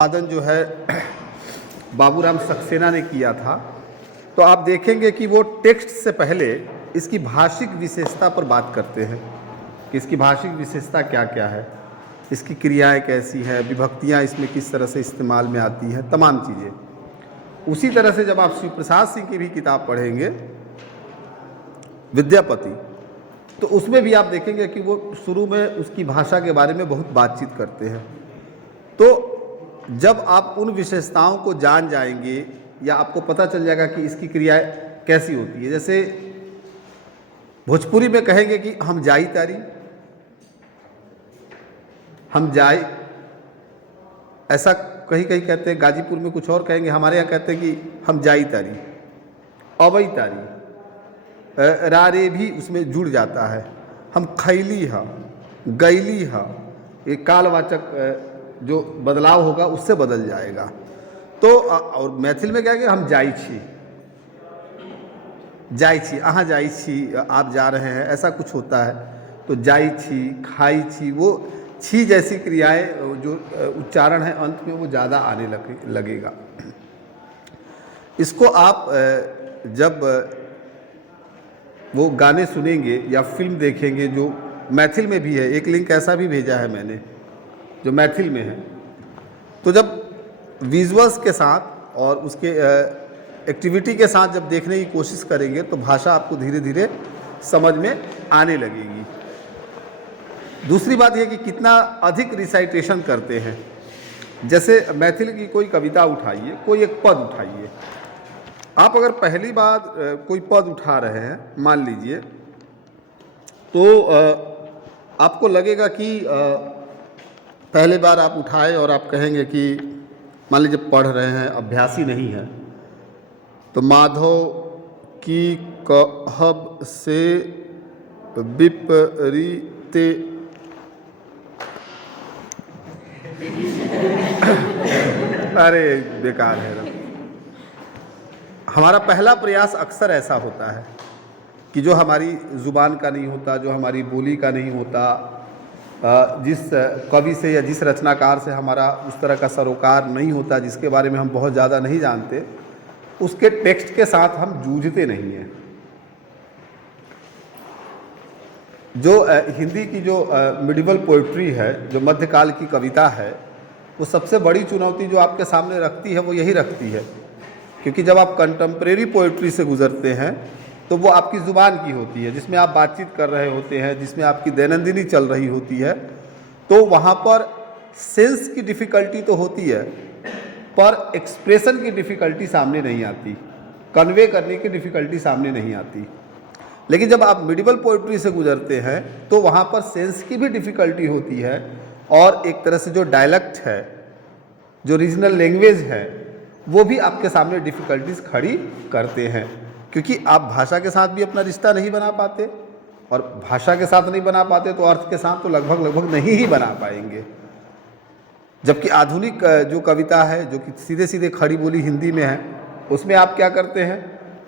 उत्पादन जो है बाबूराम सक्सेना ने किया था। तो आप देखेंगे कि वो टेक्स्ट से पहले इसकी भाषिक विशेषता पर बात करते हैं कि इसकी भाषिक विशेषता क्या क्या है, इसकी क्रियाएं कैसी हैं, विभक्तियां इसमें किस तरह से इस्तेमाल में आती हैं, तमाम चीज़ें। उसी तरह से जब आप शिव प्रसाद सिंह की भी किताब पढ़ेंगे विद्यापति, तो उसमें भी आप देखेंगे कि वो शुरू में उसकी भाषा के बारे में बहुत बातचीत करते हैं। तो जब आप उन विशेषताओं को जान जाएंगे या आपको पता चल जाएगा कि इसकी क्रियाएं कैसी होती है, जैसे भोजपुरी में कहेंगे कि हम जाई तारी, हम जाई, ऐसा कहीं कहीं कहते हैं। गाजीपुर में कुछ और कहेंगे, हमारे यहाँ कहते हैं कि हम जाई तारी, अवई तारी, रारे भी उसमें जुड़ जाता है। हम खैली हा, गैली हा, ये कालवाचक जो बदलाव होगा उससे बदल जाएगा। तो और मैथिल में क्या है कि हम जाई छी, जाई छी, अहाँ जाई छी, आप जा रहे हैं, ऐसा कुछ होता है। तो जाई छी, खाई छी, वो छी जैसी क्रियाएं जो उच्चारण है अंत में वो ज़्यादा आने लगेगा। इसको आप जब वो गाने सुनेंगे या फिल्म देखेंगे जो मैथिल में भी है, एक लिंक ऐसा भी भेजा है मैंने जो मैथिल में है, तो जब विजुअल्स के साथ और उसके एक्टिविटी के साथ जब देखने की कोशिश करेंगे तो भाषा आपको धीरे धीरे समझ में आने लगेगी। दूसरी बात यह कि कितना अधिक रिसाइटेशन करते हैं। जैसे मैथिल की कोई कविता उठाइए, कोई एक पद उठाइए, आप अगर पहली बार कोई पद उठा रहे हैं मान लीजिए, तो आपको लगेगा कि पहले बार आप उठाए और आप कहेंगे कि मान लीजिए पढ़ रहे हैं, अभ्यासी नहीं है, तो माधव की कहब से विपरीते अरे बेकार है। हमारा पहला प्रयास अक्सर ऐसा होता है कि जो हमारी ज़ुबान का नहीं होता, जो हमारी बोली का नहीं होता, जिस कवि से या जिस रचनाकार से हमारा उस तरह का सरोकार नहीं होता, जिसके बारे में हम बहुत ज़्यादा नहीं जानते, उसके टेक्स्ट के साथ हम जूझते नहीं हैं। जो हिंदी की जो मिडिवल पोइट्री है, जो मध्यकाल की कविता है, वो सबसे बड़ी चुनौती जो आपके सामने रखती है वो यही रखती है, क्योंकि जब आप कंटेम्प्रेरी पोइट्री से गुजरते हैं तो वो आपकी ज़ुबान की होती है, जिसमें आप बातचीत कर रहे होते हैं, जिसमें आपकी दैनंदिनी चल रही होती है। तो वहाँ पर सेंस की डिफ़िकल्टी तो होती है, पर एक्सप्रेशन की डिफ़िकल्टी सामने नहीं आती, कन्वे करने की डिफ़िकल्टी सामने नहीं आती। लेकिन जब आप मिडिवल पोइट्री से गुजरते हैं तो वहाँ पर सेंस की भी डिफ़िकल्टी होती है, और एक तरह से जो डायलेक्ट है, जो रीजनल लैंग्वेज है, वो भी आपके सामने डिफ़िकल्टीज खड़ी करते हैं, क्योंकि आप भाषा के साथ भी अपना रिश्ता नहीं बना पाते, और भाषा के साथ नहीं बना पाते तो अर्थ के साथ तो लगभग नहीं ही बना पाएंगे। जबकि आधुनिक जो कविता है, जो कि सीधे सीधे खड़ी बोली हिंदी में है, उसमें आप क्या करते हैं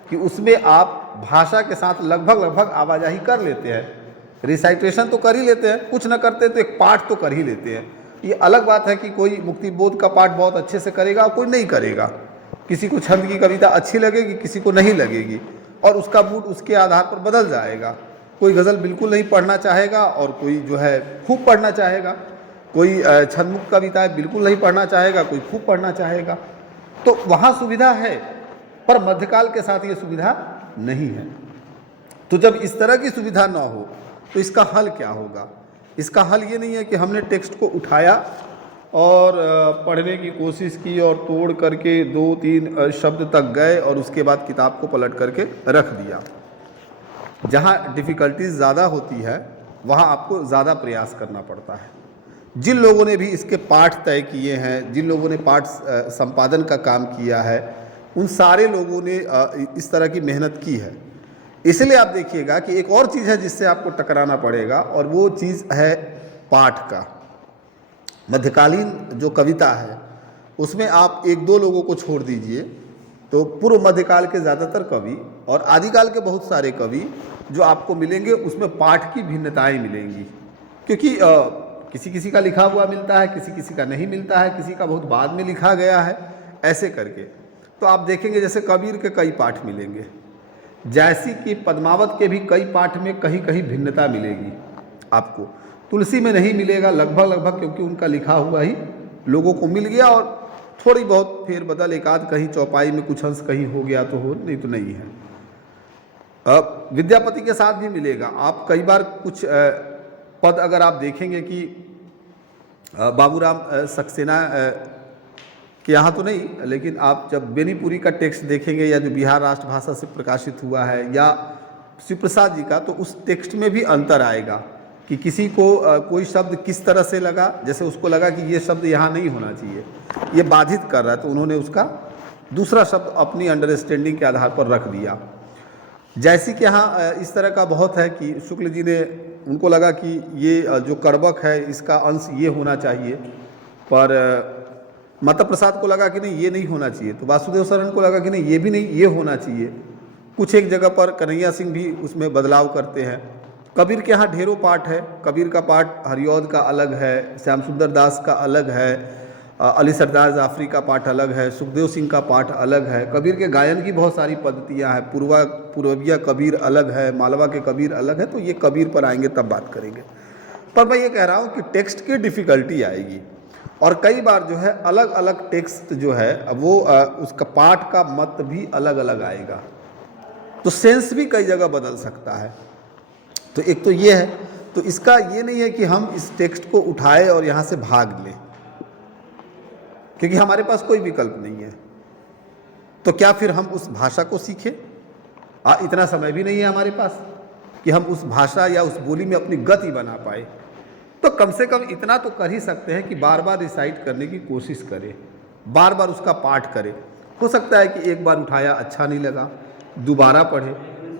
कि उसमें आप भाषा के साथ लगभग आवाजाही कर लेते हैं, रिसाइटेशन तो कर ही लेते हैं, कुछ न करते तो एक पाठ तो कर ही लेते हैं। ये अलग बात है कि कोई मुक्तिबोध का पाठ बहुत अच्छे से करेगा और कोई नहीं करेगा, किसी को छंद की कविता अच्छी लगेगी, किसी को नहीं लगेगी, और उसका मूड उसके आधार पर बदल जाएगा। कोई गज़ल बिल्कुल नहीं पढ़ना चाहेगा और कोई जो है खूब पढ़ना चाहेगा, कोई छंदमुक्त कविताएं बिल्कुल नहीं पढ़ना चाहेगा, कोई खूब पढ़ना चाहेगा। तो वहाँ सुविधा है, पर मध्यकाल के साथ ये सुविधा नहीं है। तो जब इस तरह की सुविधा ना हो तो इसका हल क्या होगा? इसका हल ये नहीं है कि हमने टेक्स्ट को उठाया और पढ़ने की कोशिश की और तोड़ करके 2-3 शब्द तक गए और उसके बाद किताब को पलट करके रख दिया। जहाँ डिफ़िकल्टीज ज़्यादा होती है वहाँ आपको ज़्यादा प्रयास करना पड़ता है। जिन लोगों ने भी इसके पाठ तय किए हैं, जिन लोगों ने पाठ संपादन का काम किया है, उन सारे लोगों ने इस तरह की मेहनत की है। इसलिए आप देखिएगा कि एक और चीज़ है जिससे आपको टकराना पड़ेगा, और वो चीज़ है पाठ का। मध्यकालीन जो कविता है उसमें आप 1-2 लोगों को छोड़ दीजिए तो पूर्व मध्यकाल के ज़्यादातर कवि और आदिकाल के बहुत सारे कवि जो आपको मिलेंगे उसमें पाठ की भिन्नताएं मिलेंगी, क्योंकि किसी किसी का लिखा हुआ मिलता है, किसी किसी का नहीं मिलता है, किसी का बहुत बाद में लिखा गया है, ऐसे करके। तो आप देखेंगे जैसे कबीर के कई पाठ मिलेंगे, जैसी कि पद्मावत के भी कई पाठ में कहीं कहीं भिन्नता मिलेगी आपको, तुलसी में नहीं मिलेगा लगभग, क्योंकि उनका लिखा हुआ ही लोगों को मिल गया और थोड़ी बहुत फेरबदल, एक आध कहीं चौपाई में कुछ अंश कहीं हो गया तो हो, नहीं तो नहीं है। अब विद्यापति के साथ भी मिलेगा। आप कई बार कुछ पद अगर आप देखेंगे कि बाबूराम सक्सेना के यहाँ तो नहीं, लेकिन आप जब बेनीपुरी का टेक्स्ट देखेंगे या जो बिहार राष्ट्रभाषा से प्रकाशित हुआ है या शिव प्रसाद जी का, तो उस टेक्स्ट में भी अंतर आएगा कि किसी को कोई शब्द किस तरह से लगा, जैसे उसको लगा कि ये शब्द यहाँ नहीं होना चाहिए, ये बाधित कर रहा है, तो उन्होंने उसका दूसरा शब्द अपनी अंडरस्टैंडिंग के आधार पर रख दिया। जैसे कि यहाँ इस तरह का बहुत है कि शुक्ल जी ने, उनको लगा कि ये जो कर्बक है इसका अंश ये होना चाहिए, पर माता प्रसाद को लगा कि नहीं ये नहीं होना चाहिए, तो वासुदेव शरण को लगा कि नहीं ये भी नहीं, ये होना चाहिए। कुछ एक जगह पर कन्हैया सिंह भी उसमें बदलाव करते हैं। कबीर के यहाँ ढेरों पाठ है। कबीर का पाठ हरिऔध का अलग है, श्याम सुंदर दास का अलग है, अली सरदार जाफरी का पाठ अलग है, सुखदेव सिंह का पाठ अलग है। कबीर के गायन की बहुत सारी पद्धतियाँ हैं, पूर्विया कबीर अलग है, मालवा के कबीर अलग है, तो ये कबीर पर आएंगे तब बात करेंगे। पर मैं ये कह रहा हूँ कि टेक्स्ट की डिफ़िकल्टी आएगी और कई बार जो है अलग अलग टेक्स्ट जो है वो उसका पाठ का मत भी अलग अलग आएगा, तो सेंस भी कई जगह बदल सकता है। तो एक तो ये है, तो इसका ये नहीं है कि हम इस टेक्स्ट को उठाए और यहाँ से भाग लें, क्योंकि हमारे पास कोई विकल्प नहीं है। तो क्या फिर हम उस भाषा को सीखें? इतना समय भी नहीं है हमारे पास कि हम उस भाषा या उस बोली में अपनी गति बना पाए। तो कम से कम इतना तो कर ही सकते हैं कि बार बार रिसाइट करने की कोशिश करें, बार बार उसका पाठ करें। हो सकता है कि एक बार उठाया अच्छा नहीं लगा, दोबारा पढ़े,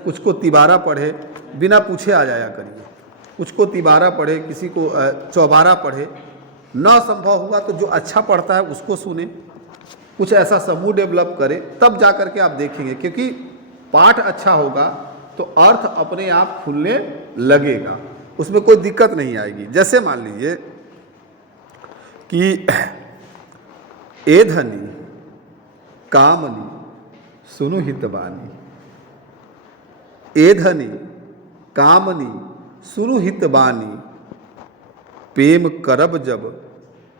कुछ को तिबारा पढ़े, बिना पूछे आ जाया करिए, कुछ को तिबारा पढ़े, किसी को चौबारा पढ़े। ना संभव हुआ तो जो अच्छा पढ़ता है उसको सुने, कुछ ऐसा समूह डेवलप करें, तब जा कर के आप देखेंगे, क्योंकि पाठ अच्छा होगा तो अर्थ अपने आप खुलने लगेगा, उसमें कोई दिक्कत नहीं आएगी। जैसे मान लीजिए कि ए धनी कामनी सुनु हितबानी, ए धनी कामनी सुनु हितबानी, प्रेम करब जब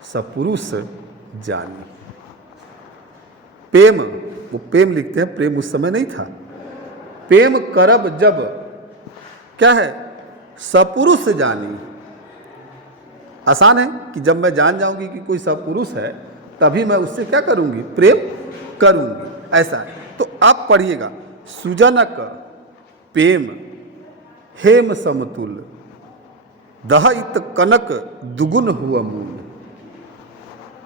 सपुरुष जानी। प्रेम, वो प्रेम लिखते हैं, प्रेम उस समय नहीं था। प्रेम करब जब क्या है, सपुरुष जानी। आसान है कि जब मैं जान जाऊंगी कि कोई सपुरुष है तभी मैं उससे क्या करूंगी, प्रेम करूंगी, ऐसा है। तो आप पढ़िएगा, सुजनक प्रेम हेम समतुल, दहित कनक दुगुन हुआ मूल।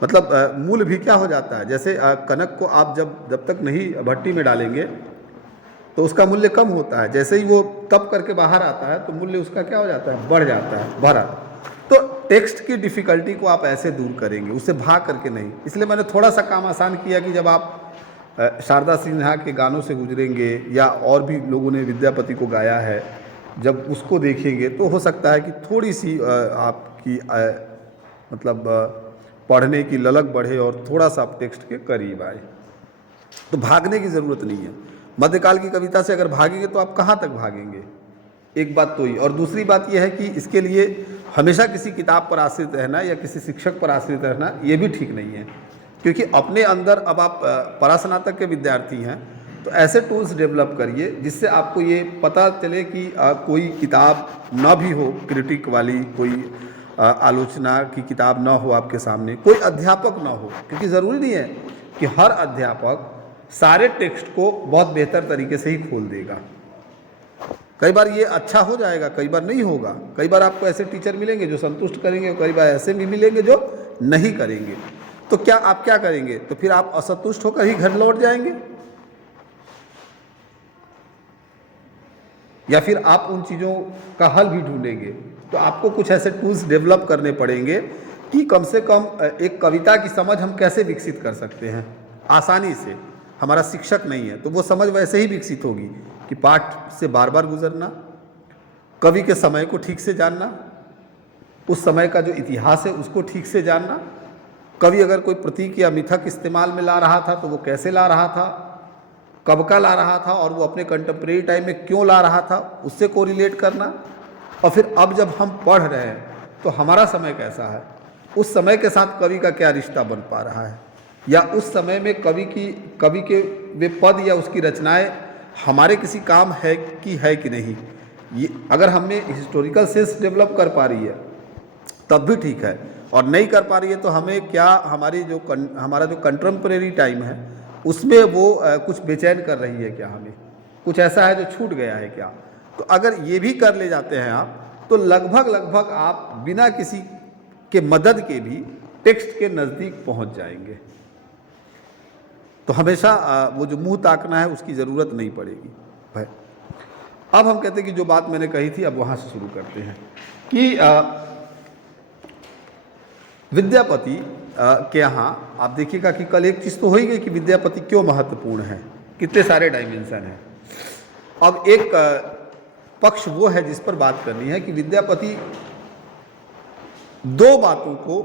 मतलब मूल भी क्या हो जाता है, जैसे कनक को आप जब तक नहीं भट्टी में डालेंगे तो उसका मूल्य कम होता है, जैसे ही वो तप करके बाहर आता है तो मूल्य उसका क्या हो जाता है, बढ़ जाता है, बढ़ा। तो टेक्स्ट की डिफ़िकल्टी को आप ऐसे दूर करेंगे, उससे भाग करके नहीं। इसलिए मैंने थोड़ा सा काम आसान किया कि जब आप शारदा सिन्हा के गानों से गुजरेंगे या और भी लोगों ने विद्यापति को गाया है, जब उसको देखेंगे तो हो सकता है कि थोड़ी सी आपकी मतलब पढ़ने की ललक बढ़े और थोड़ा सा आप टेक्स्ट के करीब आए। तो भागने की ज़रूरत नहीं है। मध्यकाल की कविता से अगर भागेंगे तो आप कहाँ तक भागेंगे, एक बात तो ही। और दूसरी बात यह है कि इसके लिए हमेशा किसी किताब पर आश्रित रहना या किसी शिक्षक पर आश्रित रहना ये भी ठीक नहीं है, क्योंकि अपने अंदर, अब आप परास्नातक के विद्यार्थी हैं तो ऐसे टूल्स डेवलप करिए जिससे आपको ये पता चले कि कोई किताब ना भी हो क्रिटिक वाली, कोई आलोचना की किताब ना हो आपके सामने, कोई अध्यापक ना हो, क्योंकि ज़रूरी नहीं है कि हर अध्यापक सारे टेक्स्ट को बहुत बेहतर तरीके से ही खोल देगा। कई बार ये अच्छा हो जाएगा, कई बार नहीं होगा। कई बार आपको ऐसे टीचर मिलेंगे जो संतुष्ट करेंगे, कई बार ऐसे भी मिलेंगे जो नहीं करेंगे। तो क्या आप क्या करेंगे, तो फिर आप असंतुष्ट होकर ही घर लौट जाएंगे, या फिर आप उन चीज़ों का हल भी ढूंढेंगे। तो आपको कुछ ऐसे टूल्स डेवलप करने पड़ेंगे कि कम से कम एक कविता की समझ हम कैसे विकसित कर सकते हैं आसानी से। हमारा शिक्षक नहीं है तो वो समझ वैसे ही विकसित होगी कि पाठ से बार बार गुजरना, कवि के समय को ठीक से जानना, उस समय का जो इतिहास है उसको ठीक से जानना, कवि अगर कोई प्रतीक या मिथक इस्तेमाल में ला रहा था तो वो कैसे ला रहा था, कब का ला रहा था और वो अपने कंटेम्प्रेरी टाइम में क्यों ला रहा था, उससे कोरिलेट करना। और फिर अब जब हम पढ़ रहे हैं तो हमारा समय कैसा है, उस समय के साथ कवि का क्या रिश्ता बन पा रहा है, या उस समय में कवि के वे पद या उसकी रचनाएं हमारे किसी काम है कि नहीं। ये अगर हमें हिस्टोरिकल सेंस डेवलप कर पा रही है तब भी ठीक है, और नहीं कर पा रही है तो हमें क्या हमारा जो कंटेम्प्रेरी टाइम है उसमें वो कुछ बेचैन कर रही है क्या, हमें कुछ ऐसा है जो छूट गया है क्या। तो अगर ये भी कर ले जाते हैं आप तो लगभग आप बिना किसी के मदद के भी टेक्स्ट के नज़दीक पहुंच जाएंगे। तो हमेशा वो जो मुंह ताकना है उसकी ज़रूरत नहीं पड़ेगी भाई। अब हम कहते हैं कि जो बात मैंने कही थी अब वहाँ से शुरू करते हैं कि विद्यापति के यहाँ आप देखिएगा कि कल एक चीज़ तो हो ही गई कि विद्यापति क्यों महत्वपूर्ण है, कितने सारे डायमेंशन हैं। अब एक पक्ष वो है जिस पर बात करनी है कि विद्यापति दो बातों को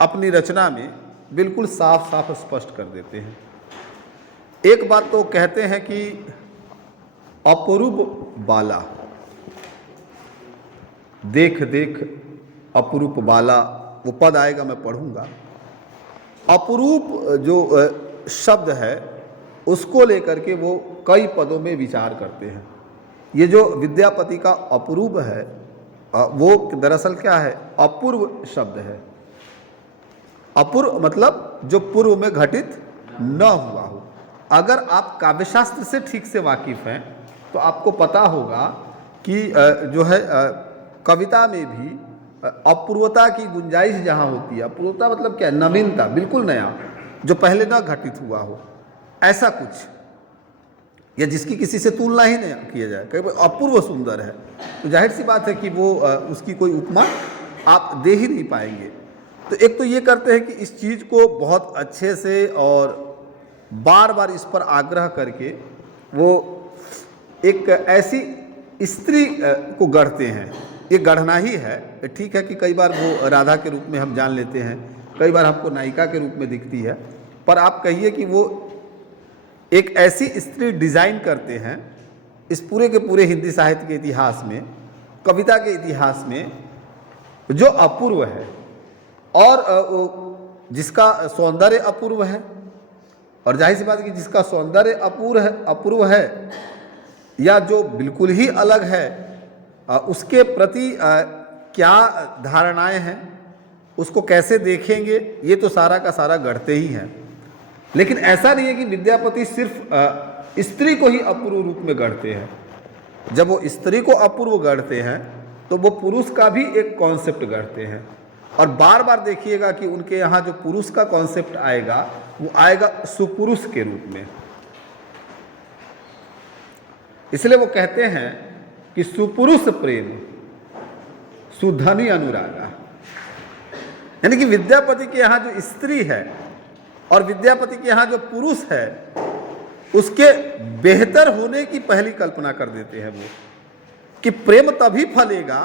अपनी रचना में बिल्कुल साफ साफ स्पष्ट कर देते हैं। एक बात तो कहते हैं कि अपरूप बाला, देख देख अपरूप बाला, वो पद आएगा मैं पढ़ूंगा। अपरूप जो शब्द है उसको लेकर के वो कई पदों में विचार करते हैं। ये जो विद्यापति का अपरूप है वो दरअसल क्या है, अपूर्व शब्द है। अपूर्व मतलब जो पूर्व में घटित न हुआ हो। अगर आप काव्यशास्त्र से ठीक से वाकिफ हैं तो आपको पता होगा कि जो है कविता में भी अपूर्वता की गुंजाइश जहाँ होती है, अपूर्वता मतलब क्या है, नवीनता, बिल्कुल नया, जो पहले ना घटित हुआ हो, ऐसा कुछ, या जिसकी किसी से तुलना ही नहीं किया जाए, कहीं अपूर्व सुंदर है, तो जाहिर सी बात है कि वो उसकी कोई उपमा आप दे ही नहीं पाएंगे। तो एक तो ये करते हैं कि इस चीज़ को बहुत अच्छे से और बार बार इस पर आग्रह करके वो एक ऐसी स्त्री को गढ़ते हैं। ये गढ़ना ही है, ठीक है कि कई बार वो राधा के रूप में हम जान लेते हैं, कई बार हमको नायिका के रूप में दिखती है, पर आप कहिए कि वो एक ऐसी स्त्री डिज़ाइन करते हैं इस पूरे के पूरे हिंदी साहित्य के इतिहास में, कविता के इतिहास में, जो अपूर्व है और जिसका सौंदर्य अपूर्व है। और जाहिर सी बात है कि जिसका सौंदर्य अपूर्व है या जो बिल्कुल ही अलग है, उसके प्रति क्या धारणाएं हैं, उसको कैसे देखेंगे, ये तो सारा का सारा गढ़ते ही हैं। लेकिन ऐसा नहीं है कि विद्यापति सिर्फ स्त्री को ही अपूर्व रूप में गढ़ते हैं। जब वो स्त्री को अपूर्व गढ़ते हैं तो वो पुरुष का भी एक कॉन्सेप्ट गढ़ते हैं, और बार बार देखिएगा कि उनके यहाँ जो पुरुष का कॉन्सेप्ट आएगा वो आएगा सुपुरुष के रूप में। इसलिए वो कहते हैं कि सुपुरुष प्रेम सुधनी अनुरागा, यानी कि विद्यापति के यहाँ जो स्त्री है और विद्यापति के यहाँ जो पुरुष है उसके बेहतर होने की पहली कल्पना कर देते हैं वो, कि प्रेम तभी फलेगा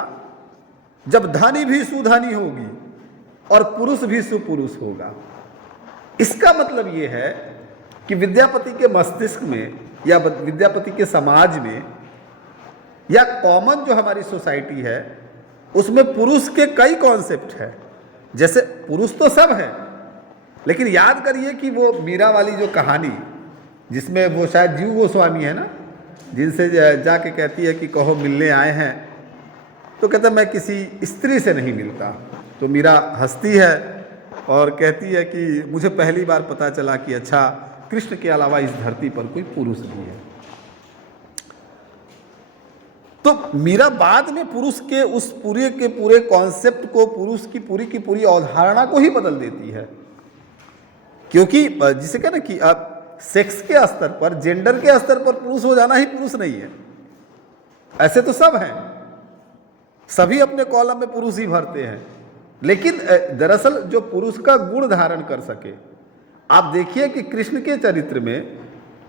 जब धनी भी सुधनी होगी और पुरुष भी सुपुरुष होगा। इसका मतलब ये है कि विद्यापति के मस्तिष्क में या विद्यापति के समाज में या कॉमन जो हमारी सोसाइटी है उसमें पुरुष के कई कॉन्सेप्ट है। जैसे पुरुष तो सब है, लेकिन याद करिए कि वो मीरा वाली जो कहानी जिसमें वो शायद जीव गोस्वामी है ना, जिनसे जाके कहती है कि कहो मिलने आए हैं, तो कहता मैं किसी स्त्री से नहीं मिलता। तो मीरा हंसती है और कहती है कि मुझे पहली बार पता चला कि अच्छा कृष्ण के अलावा इस धरती पर कोई पुरुष भी है। तो मीरा बाद में पुरुष के उस पूरे के पूरे कॉन्सेप्ट को, पुरुष की पूरी अवधारणा को ही बदल देती है, क्योंकि जिसे कहना कि अब सेक्स के स्तर पर, जेंडर के स्तर पर पुरुष हो जाना ही पुरुष नहीं है। ऐसे तो सब हैं, सभी अपने कॉलम में पुरुष ही भरते हैं, लेकिन दरअसल जो पुरुष का गुण धारण कर सके, आप देखिए कि कृष्ण के चरित्र में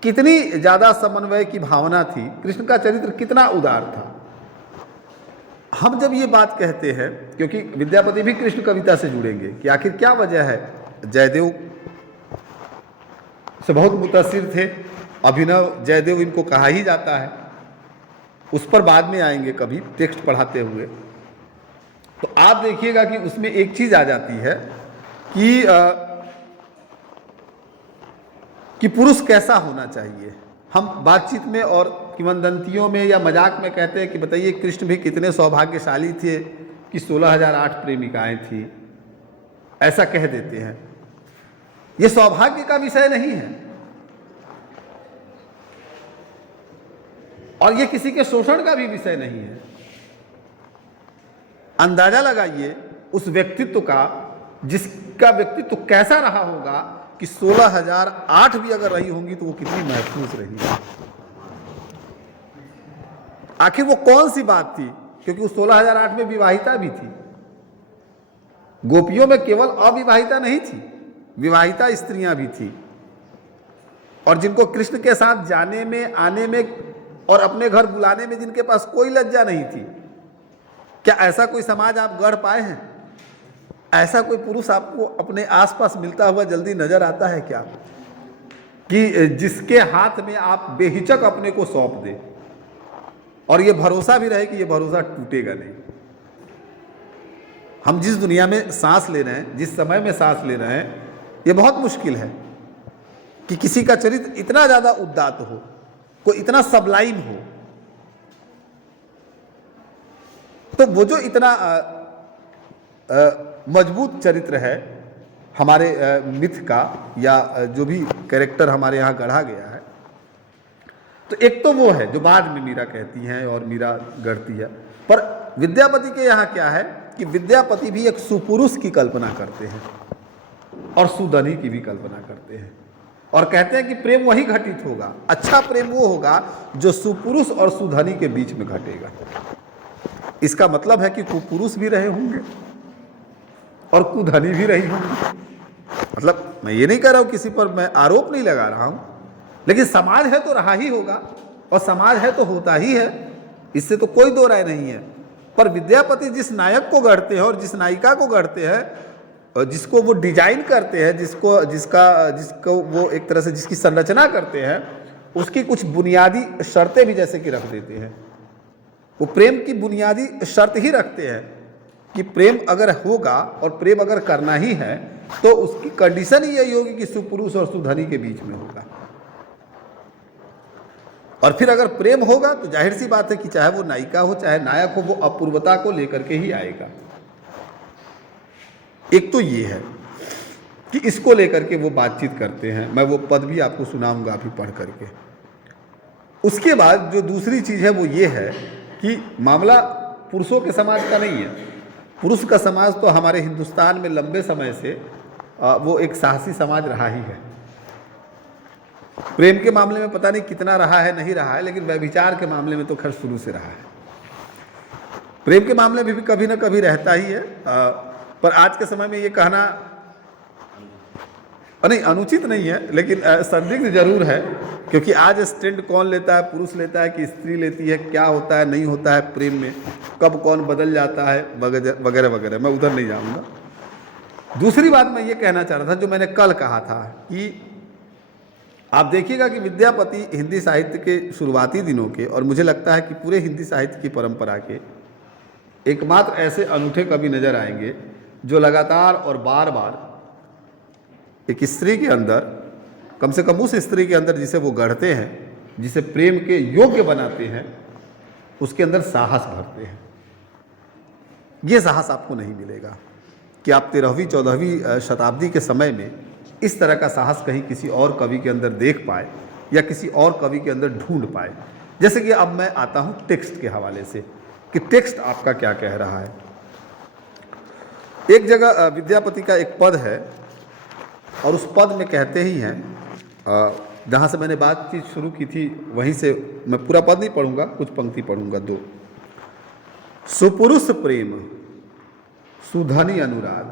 कितनी ज़्यादा समन्वय की भावना थी, कृष्ण का चरित्र कितना उदार था। हम जब ये बात कहते हैं, क्योंकि विद्यापति भी कृष्ण कविता से जुड़ेंगे कि आखिर क्या वजह है, जयदेव से बहुत मुतासिर थे, अभिनव जयदेव इनको कहा ही जाता है, उस पर बाद में आएंगे कभी टेक्स्ट पढ़ाते हुए। तो आप देखिएगा कि उसमें एक चीज आ जाती है कि पुरुष कैसा होना चाहिए। हम बातचीत में और किंवदंतियों में या मजाक में कहते हैं कि बताइए कृष्ण भी कितने सौभाग्यशाली थे कि 16,008 प्रेमिकाएं थी, ऐसा कह देते हैं। यह सौभाग्य का विषय नहीं है और यह किसी के शोषण का भी विषय नहीं है। अंदाजा लगाइए उस व्यक्तित्व का जिसका व्यक्तित्व कैसा रहा होगा कि 16,008 भी अगर रही होंगी तो वो कितनी महफूज रही। आखिर वो कौन सी बात थी, क्योंकि उस 16,008 में विवाहिता भी थी। गोपियों में केवल अविवाहिता नहीं थी, विवाहिता स्त्रियां भी थी, और जिनको कृष्ण के साथ जाने में, आने में और अपने घर बुलाने में जिनके पास कोई लज्जा नहीं थी। क्या ऐसा कोई समाज आप गढ़ पाए हैं? ऐसा कोई पुरुष आपको अपने आसपास मिलता हुआ जल्दी नजर आता है क्या, कि जिसके हाथ में आप बेहिचक अपने को सौंप दें और ये भरोसा भी रहे कि ये भरोसा टूटेगा नहीं। हम जिस दुनिया में सांस ले रहे हैं, जिस समय में सांस ले रहे हैं, ये बहुत मुश्किल है कि किसी का चरित्र इतना ज्यादा उदात्त हो, कोई इतना सबलाइम हो। तो वो जो इतना मजबूत चरित्र है हमारे मिथ का, या जो भी कैरेक्टर हमारे यहाँ गढ़ा गया है, तो एक तो वो है जो बाद में मीरा कहती हैं और मीरा गढ़ती है। पर विद्यापति के यहाँ क्या है कि विद्यापति भी एक सुपुरुष की कल्पना करते हैं और सुधनी की भी कल्पना करते हैं, और कहते हैं कि प्रेम वही घटित होगा, अच्छा प्रेम वो होगा जो सुपुरुष और सुधनी के बीच में घटेगा। इसका मतलब है कि कुपुरुष भी रहे होंगे और कुधनी भी रही होंगी। मतलब मैं ये नहीं कह रहा हूं, किसी पर मैं आरोप नहीं लगा रहा हूं, लेकिन समाज है तो रहा ही होगा और समाज है तो होता ही है, इससे तो कोई दो राय नहीं है। पर विद्यापति जिस नायक को गढ़ते हैं और जिस नायिका को गढ़ते हैं, जिसको वो डिजाइन करते हैं, जिसको वो एक तरह से जिसकी संरचना करते हैं, उसकी कुछ बुनियादी शर्तें भी जैसे कि रख देते हैं। वो प्रेम की बुनियादी शर्त ही रखते हैं कि प्रेम अगर होगा और प्रेम अगर करना ही है तो उसकी कंडीशन ही यही होगी कि सुपुरुष और सुधनी के बीच में होगा। और फिर अगर प्रेम होगा तो जाहिर सी बात है कि चाहे वो नायिका हो चाहे नायक हो, वो अपूर्वता को लेकर के ही आएगा। एक तो ये है कि इसको लेकर के वो बातचीत करते हैं, मैं वो पद भी आपको सुनाऊंगा अभी पढ़ करके। उसके बाद जो दूसरी चीज है वो ये है कि मामला पुरुषों के समाज का नहीं है। पुरुष का समाज तो हमारे हिंदुस्तान में लंबे समय से वो एक साहसी समाज रहा ही है। प्रेम के मामले में पता नहीं कितना रहा है, नहीं रहा है, लेकिन व्यभिचार के मामले में तो खैर शुरू से रहा है। प्रेम के मामले में भी कभी ना कभी रहता ही है। पर आज के समय में ये कहना नहीं अनुचित नहीं है, लेकिन संदिग्ध जरूर है, क्योंकि आज स्टैंड कौन लेता है, पुरुष लेता है कि स्त्री लेती है, क्या होता है नहीं होता है प्रेम में, कब कौन बदल जाता है, वगैरह वगैरह। मैं उधर नहीं जाऊंगा। दूसरी बात मैं ये कहना चाह रहा था, जो मैंने कल कहा था कि आप देखिएगा कि विद्यापति हिंदी साहित्य के शुरुआती दिनों के, और मुझे लगता है कि पूरे हिंदी साहित्य की परंपरा के एकमात्र ऐसे अनूठे कवि नजर आएंगे जो लगातार और बार बार एक स्त्री के अंदर, कम से कम उस स्त्री के अंदर जिसे वो गढ़ते हैं, जिसे प्रेम के योग्य बनाते हैं, उसके अंदर साहस भरते हैं। ये साहस आपको नहीं मिलेगा कि आप 13वीं 14वीं शताब्दी के समय में इस तरह का साहस कहीं किसी और कवि के अंदर देख पाए या किसी और कवि के अंदर ढूंढ पाए। जैसे कि अब मैं आता हूं टेक्स्ट के हवाले से कि टेक्स्ट आपका क्या कह रहा है। एक जगह विद्यापति का एक पद है और उस पद में कहते ही हैं, जहाँ से मैंने बातचीत शुरू की थी वहीं से मैं पूरा पद नहीं पढ़ूंगा, कुछ पंक्ति पढ़ूंगा, 2। सुपुरुष प्रेम सुधनी अनुराग,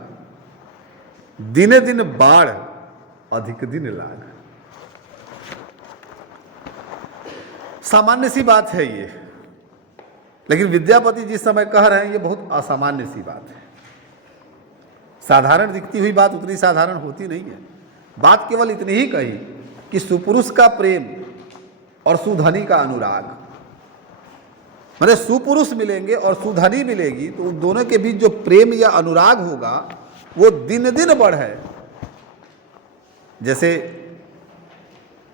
दिने दिन बाढ़ अधिक दिन लाग। सामान्य सी बात है ये लेकिन विद्यापति जिस समय कह रहे हैं ये बहुत असामान्य सी बात है। साधारण दिखती हुई बात उतनी साधारण होती नहीं है। बात केवल इतनी ही कही कि सुपुरुष का प्रेम और सुधनी का अनुराग, माने सुपुरुष मिलेंगे और सुधनी मिलेगी तो उन दोनों के बीच जो प्रेम या अनुराग होगा वो दिन दिन बढ़े। जैसे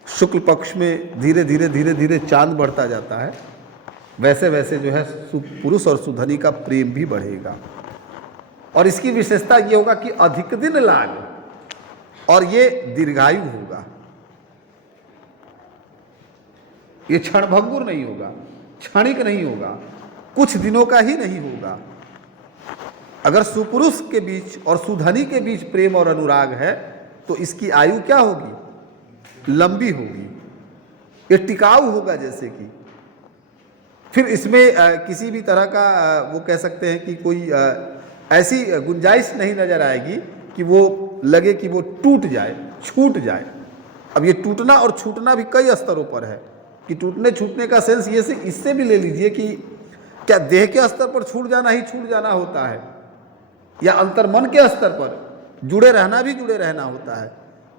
शुक्ल पक्ष में धीरे धीरे धीरे धीरे चांद बढ़ता जाता है, वैसे वैसे जो है पुरुष और सुधनी का प्रेम भी बढ़ेगा। और इसकी विशेषता ये होगा कि अधिक दिन लाग और ये दीर्घायु होगा, ये क्षणभंगुर नहीं होगा, क्षणिक नहीं होगा, कुछ दिनों का ही नहीं होगा। अगर सुपुरुष के बीच और सुधनी के बीच प्रेम और अनुराग है तो इसकी आयु क्या होगी? लंबी होगी, ये टिकाऊ होगा। जैसे कि फिर इसमें किसी भी तरह का वो कह सकते हैं कि कोई ऐसी गुंजाइश नहीं नजर आएगी कि वो लगे कि वो टूट जाए, छूट जाए। अब ये टूटना और छूटना भी कई स्तरों पर है कि टूटने छूटने का सेंस ये से इससे भी ले लीजिए कि क्या देह के स्तर पर छूट जाना ही छूट जाना होता है या अंतर्मन के स्तर पर जुड़े रहना भी जुड़े रहना होता है।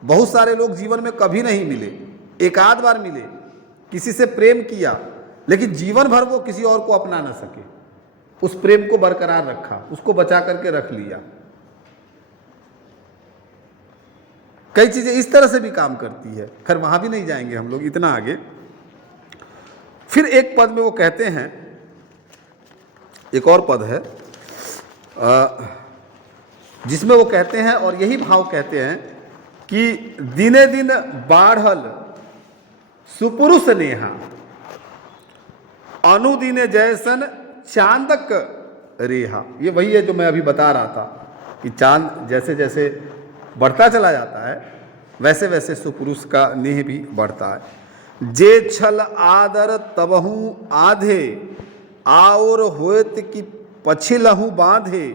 बहुत सारे लोग जीवन में कभी नहीं मिले, एक आध बार मिले, किसी से प्रेम किया, लेकिन जीवन भर वो किसी और को अपना ना सके, उस प्रेम को बरकरार रखा, उसको बचा करके रख लिया। कई चीजें इस तरह से भी काम करती है। खैर वहां भी नहीं जाएंगे हम लोग इतना आगे। फिर एक पद में वो कहते हैं, एक और पद है जिसमें वो कहते हैं और यही भाव कहते हैं कि दिने दिन बाढ़ल सुपुरुष नेहा अनुदिने जैसन चांदक रेहा। ये वही है जो मैं अभी बता रहा था कि चांद जैसे जैसे बढ़ता चला जाता है वैसे वैसे सुपुरुष का नेह भी बढ़ता है। जे छल आदर तबहू आधे और होत की पछिलहू बांधे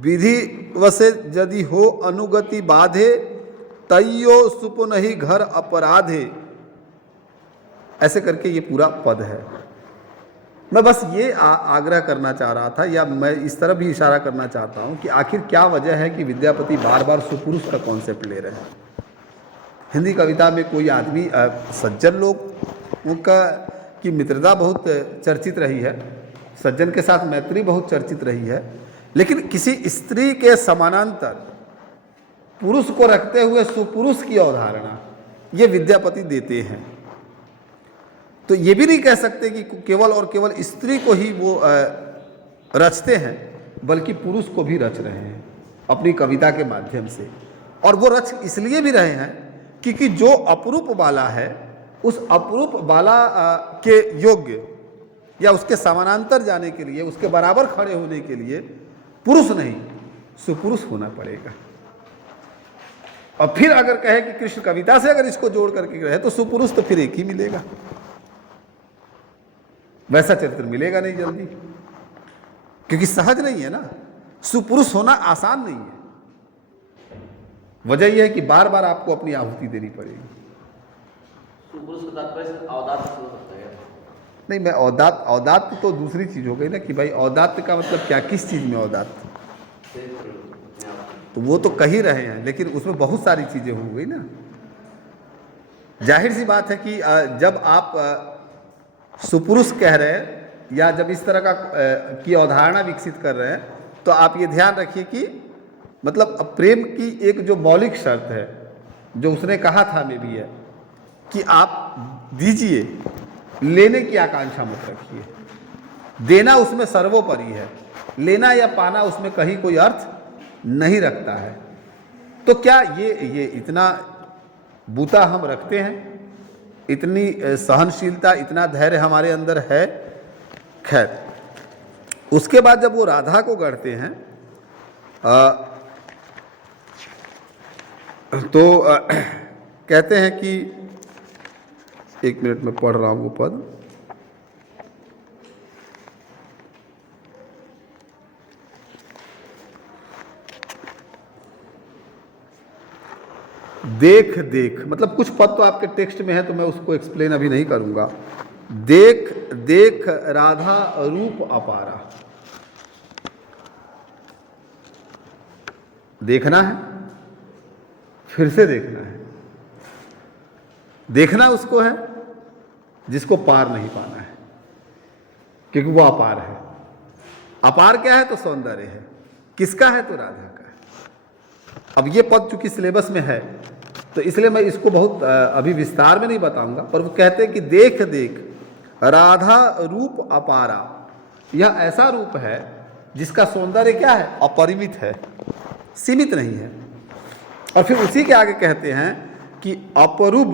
विधि वसे यदि हो अनुगति बाधे तैयो सुपुनहि घर अपराधे। ऐसे करके ये पूरा पद है। मैं बस ये आग्रह करना चाह रहा था या मैं इस तरफ भी इशारा करना चाहता हूँ कि आखिर क्या वजह है कि विद्यापति बार बार सुपुरुष का कॉन्सेप्ट ले रहे हैं। हिंदी कविता में कोई आदमी सज्जन लोग का की मित्रता बहुत चर्चित रही है, सज्जन के साथ मैत्री बहुत चर्चित रही है, लेकिन किसी स्त्री के समानांतर पुरुष को रखते हुए सुपुरुष की अवधारणा ये विद्यापति देते हैं। तो ये भी नहीं कह सकते कि केवल और केवल स्त्री को ही वो रचते हैं, बल्कि पुरुष को भी रच रहे हैं अपनी कविता के माध्यम से। और वो रच इसलिए भी रहे हैं क्योंकि जो अपरूप वाला है उस अपरूप वाला के योग्य या उसके समानांतर जाने के लिए, उसके बराबर खड़े होने के लिए पुरुष नहीं सुपुरुष होना पड़ेगा। और फिर अगर कहे कि कृष्ण कविता से अगर इसको जोड़ करके रहे तो सुपुरुष तो फिर एक ही मिलेगा, वैसा चरित्र मिलेगा नहीं जल्दी, क्योंकि सहज नहीं है ना, सुपुरुष होना आसान नहीं है। वजह यह है कि बार बार आपको अपनी आहुति देनी पड़ेगी। सुपुरुष का तात्पर्य औदात्य हो सकता है? नहीं, मैं औदात्य तो दूसरी चीज हो गई ना कि भाई औदात्य का मतलब क्या, किस चीज में औदात्य, तो वो तो कह ही रहे हैं, लेकिन उसमें बहुत सारी चीजें हो गई ना। जाहिर सी बात है कि जब आप सुपुरुष कह रहे हैं या जब इस तरह का की अवधारणा विकसित कर रहे हैं तो आप ये ध्यान रखिए कि मतलब प्रेम की एक जो मौलिक शर्त है जो उसने कहा था में भी है कि आप दीजिए, लेने की आकांक्षा मत रखिए। देना उसमें सर्वोपरि है, लेना या पाना उसमें कहीं कोई अर्थ नहीं रखता है। तो क्या ये इतना बूता हम रखते हैं, इतनी सहनशीलता, इतना धैर्य हमारे अंदर है? खैर, उसके बाद जब वो राधा को गढ़ते हैं तो कहते हैं कि, एक मिनट में पढ़ रहा हूं वो पद, देख देख, मतलब कुछ पद तो आपके टेक्स्ट में है तो मैं उसको एक्सप्लेन अभी नहीं करूंगा। देख देख राधा रूप अपारा। देखना है, फिर से देखना है। देखना उसको है जिसको पार नहीं पाना है, क्योंकि वो अपार है। अपार क्या है? तो सौंदर्य है। किसका है? तो राधा का है। अब ये पद चूंकि सिलेबस में है तो इसलिए मैं इसको बहुत अभी विस्तार में नहीं बताऊंगा, पर वो कहते हैं कि देख देख राधा रूप अपारा। यह ऐसा रूप है जिसका सौंदर्य क्या है? अपरिमित है, सीमित नहीं है। और फिर उसी के आगे कहते हैं कि अपरूप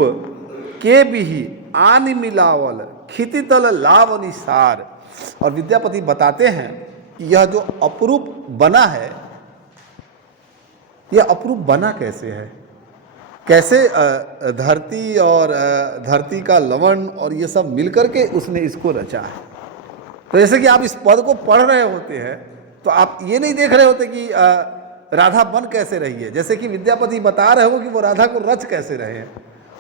के बिही आन मिलावल खितितल लावनिसार। और विद्यापति बताते हैं कि यह जो अपरूप बना है, यह अपरूप बना कैसे है? कैसे धरती और धरती का लवण और ये सब मिलकर के उसने इसको रचा है। तो जैसे कि आप इस पद को पढ़ रहे होते हैं तो आप ये नहीं देख रहे होते कि राधा बन कैसे रही है, जैसे कि विद्यापति बता रहे हो कि वो राधा को रच कैसे रहे हैं,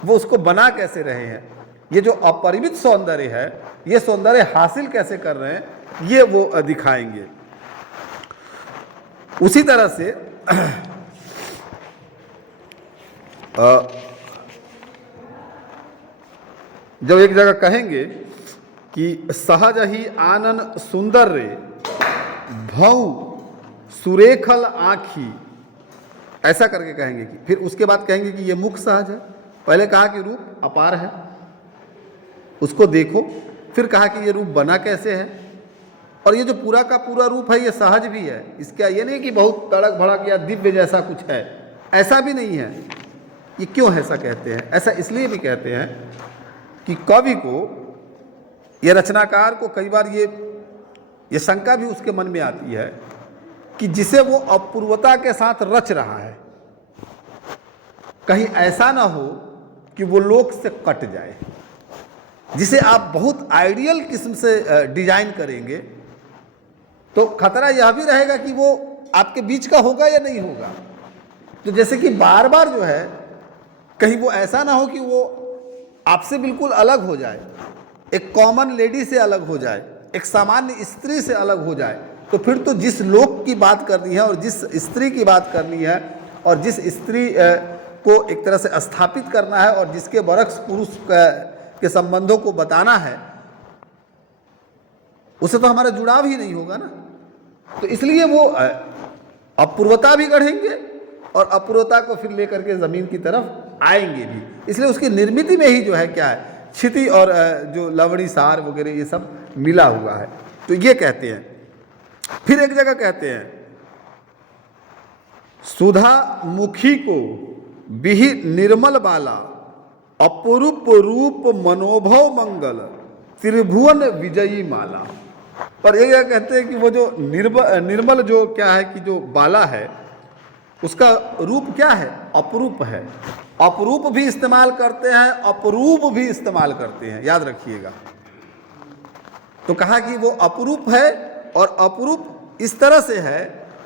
वो उसको बना कैसे रहे हैं। ये जो अपरिमित सौंदर्य है, ये सौंदर्य हासिल कैसे कर रहे हैं, ये वो दिखाएंगे। उसी तरह से जब एक जगह कहेंगे कि सहज ही आनन सुंदर रे भौ सुरेखल आँखी, ऐसा करके कहेंगे कि फिर उसके बाद कहेंगे कि ये मुख सहज है। पहले कहा कि रूप अपार है, उसको देखो। फिर कहा कि ये रूप बना कैसे है, और ये जो पूरा का पूरा रूप है ये सहज भी है। इसका ये नहीं कि बहुत तड़क भड़क या दिव्य जैसा कुछ है, ऐसा भी नहीं है। ये क्यों ऐसा कहते हैं? ऐसा इसलिए भी कहते हैं कि कवि को, ये रचनाकार को कई बार ये शंका भी उसके मन में आती है कि जिसे वो अपूर्वता के साथ रच रहा है, कहीं ऐसा ना हो कि वो लोक से कट जाए। जिसे आप बहुत आइडियल किस्म से डिजाइन करेंगे तो खतरा यह भी रहेगा कि वो आपके बीच का होगा या नहीं होगा। तो जैसे कि बार बार जो है, कहीं वो ऐसा ना हो कि वो आपसे बिल्कुल अलग हो जाए, एक कॉमन लेडी से अलग हो जाए, एक सामान्य स्त्री से अलग हो जाए। तो फिर तो जिस लोक की बात करनी है और जिस स्त्री की बात करनी है और जिस स्त्री को एक तरह से स्थापित करना है और जिसके बरक्स पुरुष के संबंधों को बताना है, उससे तो हमारा जुड़ाव ही नहीं होगा ना। तो इसलिए वो अपूर्वता भी गढ़ेंगे और अपूर्वता को फिर लेकर के जमीन की तरफ आएंगे भी। इसलिए उसकी निर्मिति में ही जो है क्या है, क्षिति और जो लवणी सार वगैरह ये सब मिला हुआ है। तो ये कहते हैं। फिर एक जगह कहते हैं सुधा मुखी को बिहि निर्मल बाला अपरूप रूप मनोभव मंगल त्रिभुवन विजयी माला। पर एक जगह कहते हैं कि वो जो निर्मल जो क्या है कि जो बाला है उसका रूप क्या है? अपरूप है। अपरूप भी इस्तेमाल करते हैं, अपरूप भी इस्तेमाल करते हैं, याद रखिएगा। तो कहा कि वो अपरूप है, और अपरूप इस तरह से है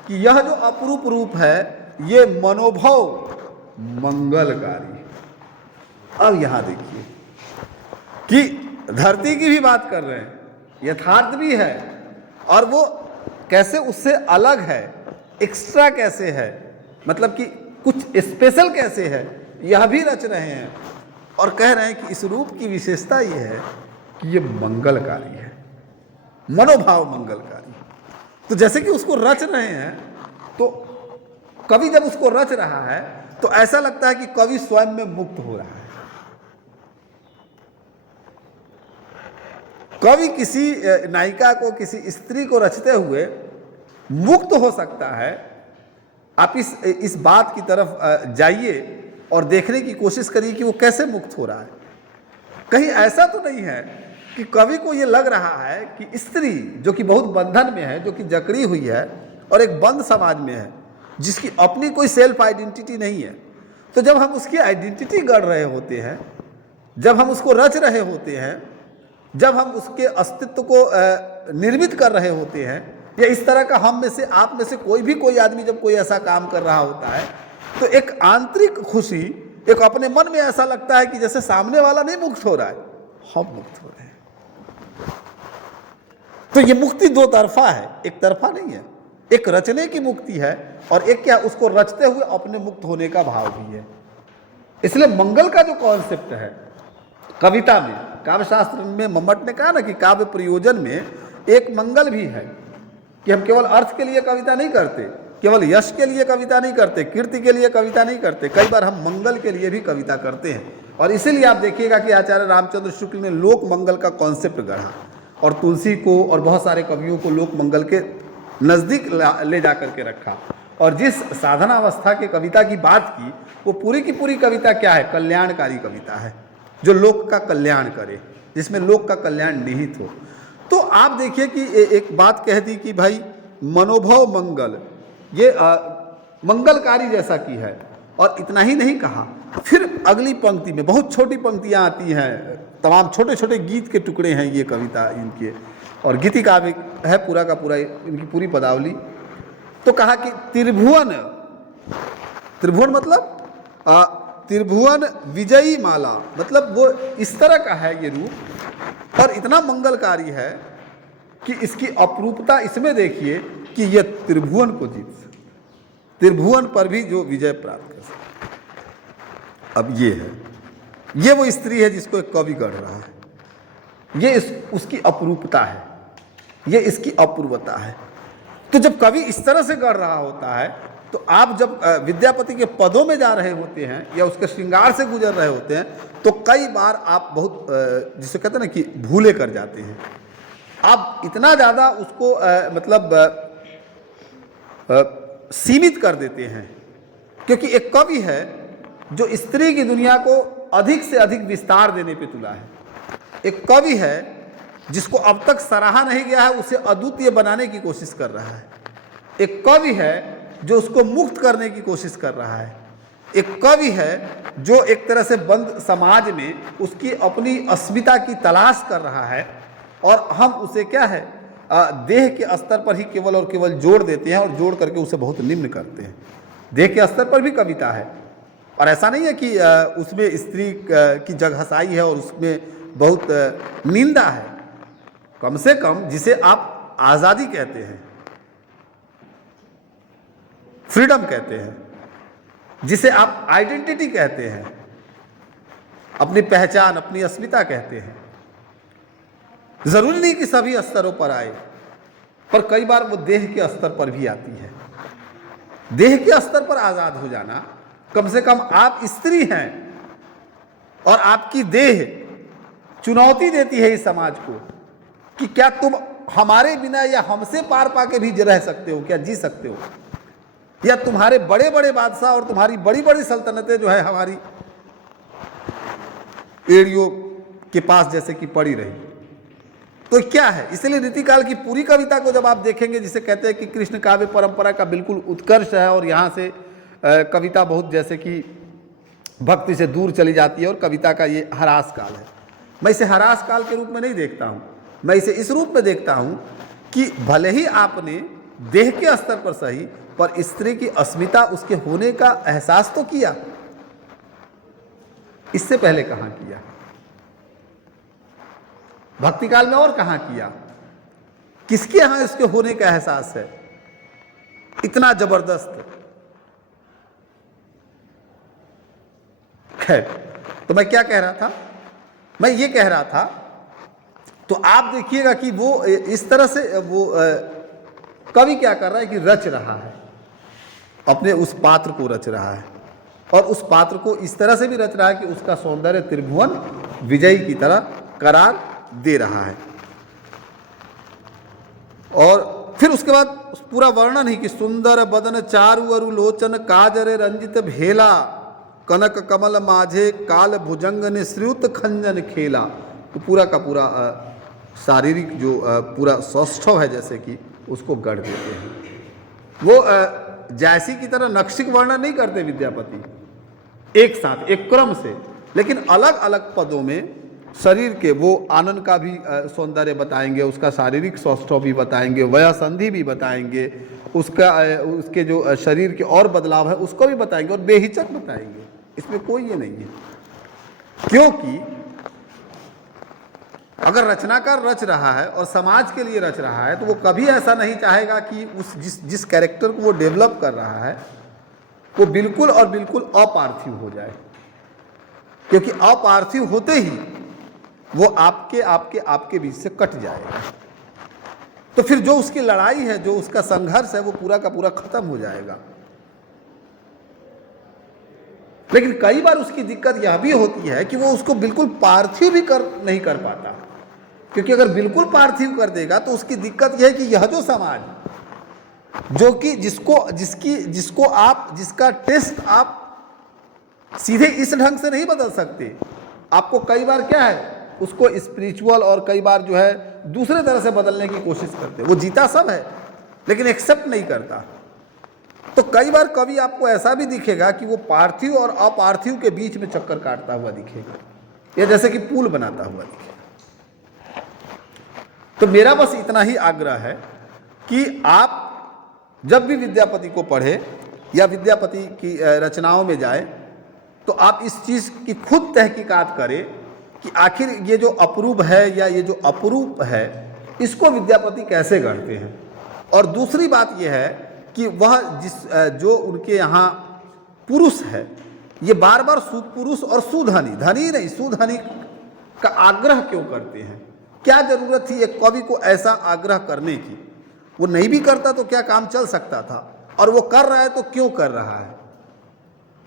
कि यह जो अपरूप रूप है ये मनोभव मंगलकारी। अब यहां देखिए कि धरती की भी बात कर रहे हैं, यथार्थ भी है, और वो कैसे उससे अलग है, एक्स्ट्रा कैसे है, मतलब कि कुछ स्पेशल कैसे है, यह भी रच रहे हैं। और कह रहे हैं कि इस रूप की विशेषता ये है कि ये मंगलकारी है, मनोभाव मंगलकारी। तो जैसे कि उसको रच रहे हैं, तो कवि जब उसको रच रहा है तो ऐसा लगता है कि कवि स्वयं में मुक्त हो रहा है। कवि किसी नायिका को, किसी स्त्री को रचते हुए मुक्त हो सकता है। आप इस बात की तरफ जाइए और देखने की कोशिश करिए कि वो कैसे मुक्त हो रहा है। कहीं ऐसा तो नहीं है कि कवि को ये लग रहा है कि स्त्री जो कि बहुत बंधन में है, जो कि जकड़ी हुई है और एक बंद समाज में है, जिसकी अपनी कोई सेल्फ आइडेंटिटी नहीं है, तो जब हम उसकी आइडेंटिटी गढ़ रहे होते हैं, जब हम उसको रच रहे होते हैं, जब हम उसके अस्तित्व को निर्मित कर रहे होते हैं, या इस तरह का हम में से, आप में से कोई आदमी जब कोई ऐसा काम कर रहा होता है, तो एक आंतरिक खुशी, एक अपने मन में ऐसा लगता है कि जैसे सामने वाला नहीं मुक्त हो रहा है, हम मुक्त हो रहे हैं। तो ये मुक्ति दो तरफा है, एक तरफा नहीं है। एक रचने की मुक्ति है और एक क्या, उसको रचते हुए अपने मुक्त होने का भाव भी है। इसलिए मंगल का जो कॉन्सेप्ट है कविता में, काव्य शास्त्र में मम्मट ने कहा ना कि काव्य प्रयोजन में एक मंगल भी है, कि हम केवल अर्थ के लिए कविता नहीं करते, केवल यश के लिए कविता नहीं करते, कीर्ति के लिए कविता नहीं करते, कई बार हम मंगल के लिए भी कविता करते हैं। और इसीलिए आप देखिएगा कि आचार्य रामचंद्र शुक्ल ने लोक मंगल का कॉन्सेप्ट गढ़ा और तुलसी को और बहुत सारे कवियों को लोक मंगल के नज़दीक ले जा करके रखा। और जिस साधना अवस्था के कविता की बात की, वो पूरी की पूरी कविता क्या है, कल्याणकारी कविता है, जो लोक का कल्याण करे, जिसमें लोक का कल्याण निहित हो। तो आप देखिए कि एक बात कह दी कि भाई मनोभव मंगल, ये मंगलकारी जैसा की है। और इतना ही नहीं कहा, फिर अगली पंक्ति में बहुत छोटी पंक्तियां आती हैं, तमाम छोटे छोटे गीत के टुकड़े हैं ये कविता इनके, और गीति काव्य है पूरा का पूरा इनकी पूरी पदावली। तो कहा कि त्रिभुवन, त्रिभुवन मतलब त्रिभुवन विजयी माला, मतलब वो इस तरह का है ये रूप और इतना मंगलकारी है कि इसकी अपरूपता इसमें देखिए कि ये त्रिभुवन को जीत सकते, त्रिभुवन पर भी जो विजय प्राप्त कर सकते। अब ये है, ये वो स्त्री है जिसको एक कवि गढ़ रहा है, ये उसकी अपरूपता है, ये इसकी अपूर्वता है। तो जब कवि इस तरह से गढ़ रहा होता है, तो आप जब विद्यापति के पदों में जा रहे होते हैं या उसके श्रृंगार से गुजर रहे होते हैं, तो कई बार आप बहुत जिसे कहते हैं ना कि भूले कर जाते हैं। आप इतना ज़्यादा उसको सीमित कर देते हैं, क्योंकि एक कवि है जो स्त्री की दुनिया को अधिक से अधिक विस्तार देने पे तुला है। एक कवि है जिसको अब तक सराहा नहीं गया है, उसे अद्वितीय बनाने की कोशिश कर रहा है। एक कवि है जो उसको मुक्त करने की कोशिश कर रहा है। एक कवि है जो एक तरह से बंद समाज में उसकी अपनी अस्मिता की तलाश कर रहा है, और हम उसे क्या है देह के स्तर पर ही केवल और केवल जोड़ देते हैं और जोड़ करके उसे बहुत निम्न करते हैं। देह के स्तर पर भी कविता है, और ऐसा नहीं है कि उसमें स्त्री की जगहसाई है और उसमें बहुत निंदा है। कम से कम जिसे आप आज़ादी कहते हैं, फ्रीडम कहते हैं, जिसे आप आइडेंटिटी कहते हैं, अपनी पहचान, अपनी अस्मिता कहते हैं, जरूरी नहीं कि सभी स्तरों पर आए, पर कई बार वो देह के स्तर पर भी आती है। देह के स्तर पर आज़ाद हो जाना, कम से कम आप स्त्री हैं और आपकी देह चुनौती देती है इस समाज को कि क्या तुम हमारे बिना या हमसे पार पाके भी रह सकते हो, क्या जी सकते हो, या तुम्हारे बड़े बड़े बादशाह और तुम्हारी बड़ी बड़ी सल्तनतें जो है हमारी एड़ियों के पास जैसे कि पड़ी रही। तो क्या है, इसलिए रीतिकाल की पूरी कविता को जब आप देखेंगे, जिसे कहते हैं कि कृष्ण काव्य परंपरा का बिल्कुल उत्कर्ष है, और यहाँ से कविता बहुत जैसे कि भक्ति से दूर चली जाती है और कविता का ये ह्रास काल है। मैं इसे ह्रास काल के रूप में नहीं देखता हूँ, मैं इसे इस रूप में देखता हूँ कि भले ही आपने देह के स्तर पर सही, पर स्त्री की अस्मिता उसके होने का एहसास तो किया, इससे पहले कहाँ किया, भक्ति काल में और कहाँ किया, किसके यहां इसके होने का एहसास है इतना जबरदस्त। खैर, तो मैं क्या कह रहा था, मैं ये कह रहा था, तो आप देखिएगा कि वो इस तरह से वो कवि क्या कर रहा है कि रच रहा है, अपने उस पात्र को रच रहा है, और उस पात्र को इस तरह से भी रच रहा है कि उसका सौंदर्य त्रिभुवन विजयी की तरह करार दे रहा है। और फिर उसके बाद पूरा वर्णन ही कि सुंदर बदन चारु अरु लोचन काजरे रंजित भेला कनक कमल माझे काल भुजंग ने श्रुत खंजन खेला। तो पूरा का पूरा शारीरिक जो पूरा सौष्ठव है जैसे कि उसको गढ़ देते हैं। वो जैसी की तरह नक्शिक वर्णन नहीं करते विद्यापति एक साथ एक क्रम से, लेकिन अलग अलग पदों में शरीर के वो आनंद का भी सौंदर्य बताएंगे, उसका शारीरिक सौष्ठव भी बताएंगे, वया संधि भी बताएंगे, उसके जो शरीर के और बदलाव है उसको भी बताएंगे और बेहिचक बताएंगे। इसमें कोई ये नहीं है, क्योंकि अगर रचनाकार रच रहा है और समाज के लिए रच रहा है तो वो कभी ऐसा नहीं चाहेगा कि उस जिस कैरेक्टर को वो डेवलप कर रहा है वो बिल्कुल और बिल्कुल अपार्थिव हो जाए, क्योंकि अपार्थिव होते ही वो आपके बीच से कट जाएगा। तो फिर जो उसकी लड़ाई है, जो उसका संघर्ष है, वो पूरा का पूरा खत्म हो जाएगा। लेकिन कई बार उसकी दिक्कत यह भी होती है कि वो उसको बिल्कुल पार्थिव भी नहीं कर पाता, क्योंकि अगर बिल्कुल पार्थिव कर देगा तो उसकी दिक्कत यह है कि यह जो समाज जो कि जिसका टेस्ट आप सीधे इस ढंग से नहीं बदल सकते, आपको कई बार क्या है उसको स्पिरिचुअल और कई बार जो है दूसरे तरह से बदलने की कोशिश करते हैं। वो जीता सब है लेकिन एक्सेप्ट नहीं करता। तो कई बार कभी आपको ऐसा भी दिखेगा कि वो पार्थिव और अपार्थिव के बीच में चक्कर काटता हुआ दिखेगा, या जैसे कि पुल बनाता हुआ दिखेगा। तो मेरा बस इतना ही आग्रह है कि आप जब भी विद्यापति को पढ़े या विद्यापति की रचनाओं में जाए तो आप इस चीज़ की खुद तहकीकात करें कि आखिर ये जो अपरूप है या ये जो अपरूप है इसको विद्यापति कैसे गढ़ते हैं। और दूसरी बात यह है कि वह जो उनके यहाँ पुरुष है ये बार बार सुपुरुष और सुधनी, धनी नहीं सुधनी का आग्रह क्यों करते हैं? क्या जरूरत थी एक कवि को ऐसा आग्रह करने की? वो नहीं भी करता तो क्या काम चल सकता था, और वो कर रहा है तो क्यों कर रहा है?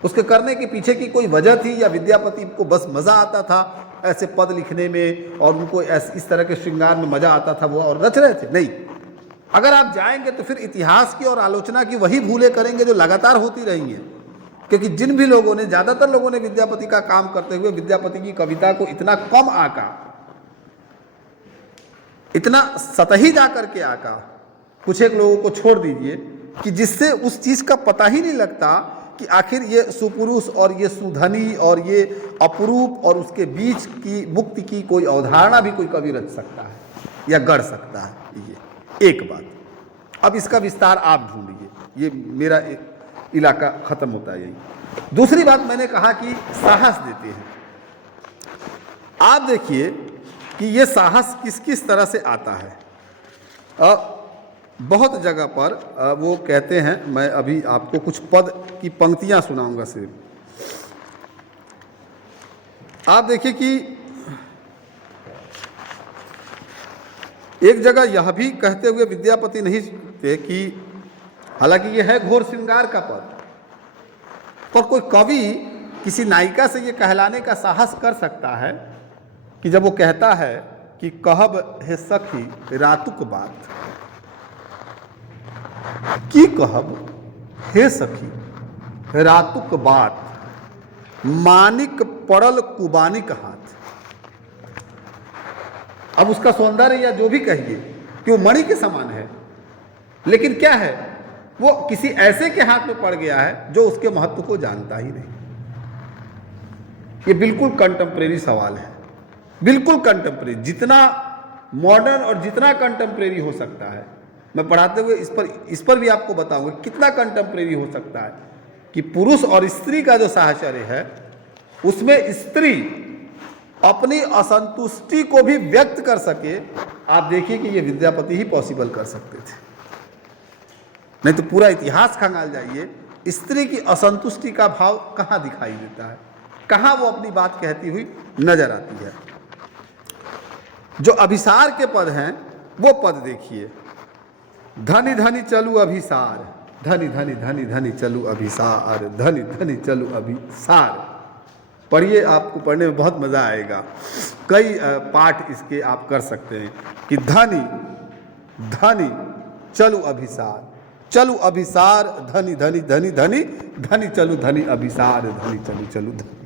उसके करने के पीछे की कोई वजह थी, या विद्यापति को बस मज़ा आता था ऐसे पद लिखने में और उनको इस तरह के श्रृंगार में मज़ा आता था वो और रच रहे थे? नहीं। अगर आप जाएंगे तो फिर इतिहास की और आलोचना की वही भूलें करेंगे जो लगातार होती रही हैं, क्योंकि जिन भी लोगों ने, ज़्यादातर लोगों ने विद्यापति का काम करते हुए विद्यापति की कविता को इतना कम आका, इतना सतही जा करके आका, कुछ एक लोगों को छोड़ दीजिए, कि जिससे उस चीज़ का पता ही नहीं लगता कि आखिर ये सुपुरुष और ये सुधनी और ये अपरूप और उसके बीच की मुक्ति की कोई अवधारणा भी कोई कवि रच सकता है या गढ़ सकता है। ये एक बात। अब इसका विस्तार आप ढूंढिए, ये मेरा इलाका खत्म होता है यही। दूसरी बात मैंने कहा कि साहस देते हैं। आप देखिए कि ये साहस किस किस तरह से आता है। बहुत जगह पर वो कहते हैं, मैं अभी आपको कुछ पद की पंक्तियां सुनाऊंगा सिर्फ। आप देखिए कि एक जगह यह भी कहते हुए विद्यापति नहीं थे कि हालांकि यह है घोर श्रृंगार का पद, पर कोई कवि किसी नायिका से ये कहलाने का साहस कर सकता है कि जब वो कहता है कि कहब हे सखी रातुक बात, की कहब हे सखी रातुक बात, मानिक पड़ल कुबानिक हाथ। अब उसका सौंदर्य या जो भी कहिए कि वो मणि के समान है, लेकिन क्या है वो किसी ऐसे के हाथ में पड़ गया है जो उसके महत्व को जानता ही नहीं। ये बिल्कुल कंटेम्प्रेरी सवाल है, बिल्कुल कंटेम्प्रेरी, जितना मॉडर्न और जितना कंटेम्प्रेरी हो सकता है। मैं पढ़ाते हुए इस पर भी आपको बताऊंगा कितना कंटेम्प्रेरी हो सकता है कि पुरुष और स्त्री का जो साहचर्य है उसमें स्त्री अपनी असंतुष्टि को भी व्यक्त कर सके। आप देखिए कि ये विद्यापति ही पॉसिबल कर सकते थे, नहीं तो पूरा इतिहास खंगाल जाइए, स्त्री की असंतुष्टि का भाव कहाँ दिखाई देता है, कहाँ वो अपनी बात कहती हुई नजर आती है। जो अभिसार के पद हैं वो पद देखिए, धनी धनी चलू अभिसार, धनी धनी धनी धनी चलू अभिसार, धनी धनी चलू अभिसार। पढ़िए, आपको पढ़ने में बहुत मज़ा आएगा। कई पाठ इसके आप कर सकते हैं कि धनी धनी चलू अभिसार, चलू अभिसार, धनी धनी धनी धनी धनी चलू धनी अभिसार, धनी चलू चलू धनी।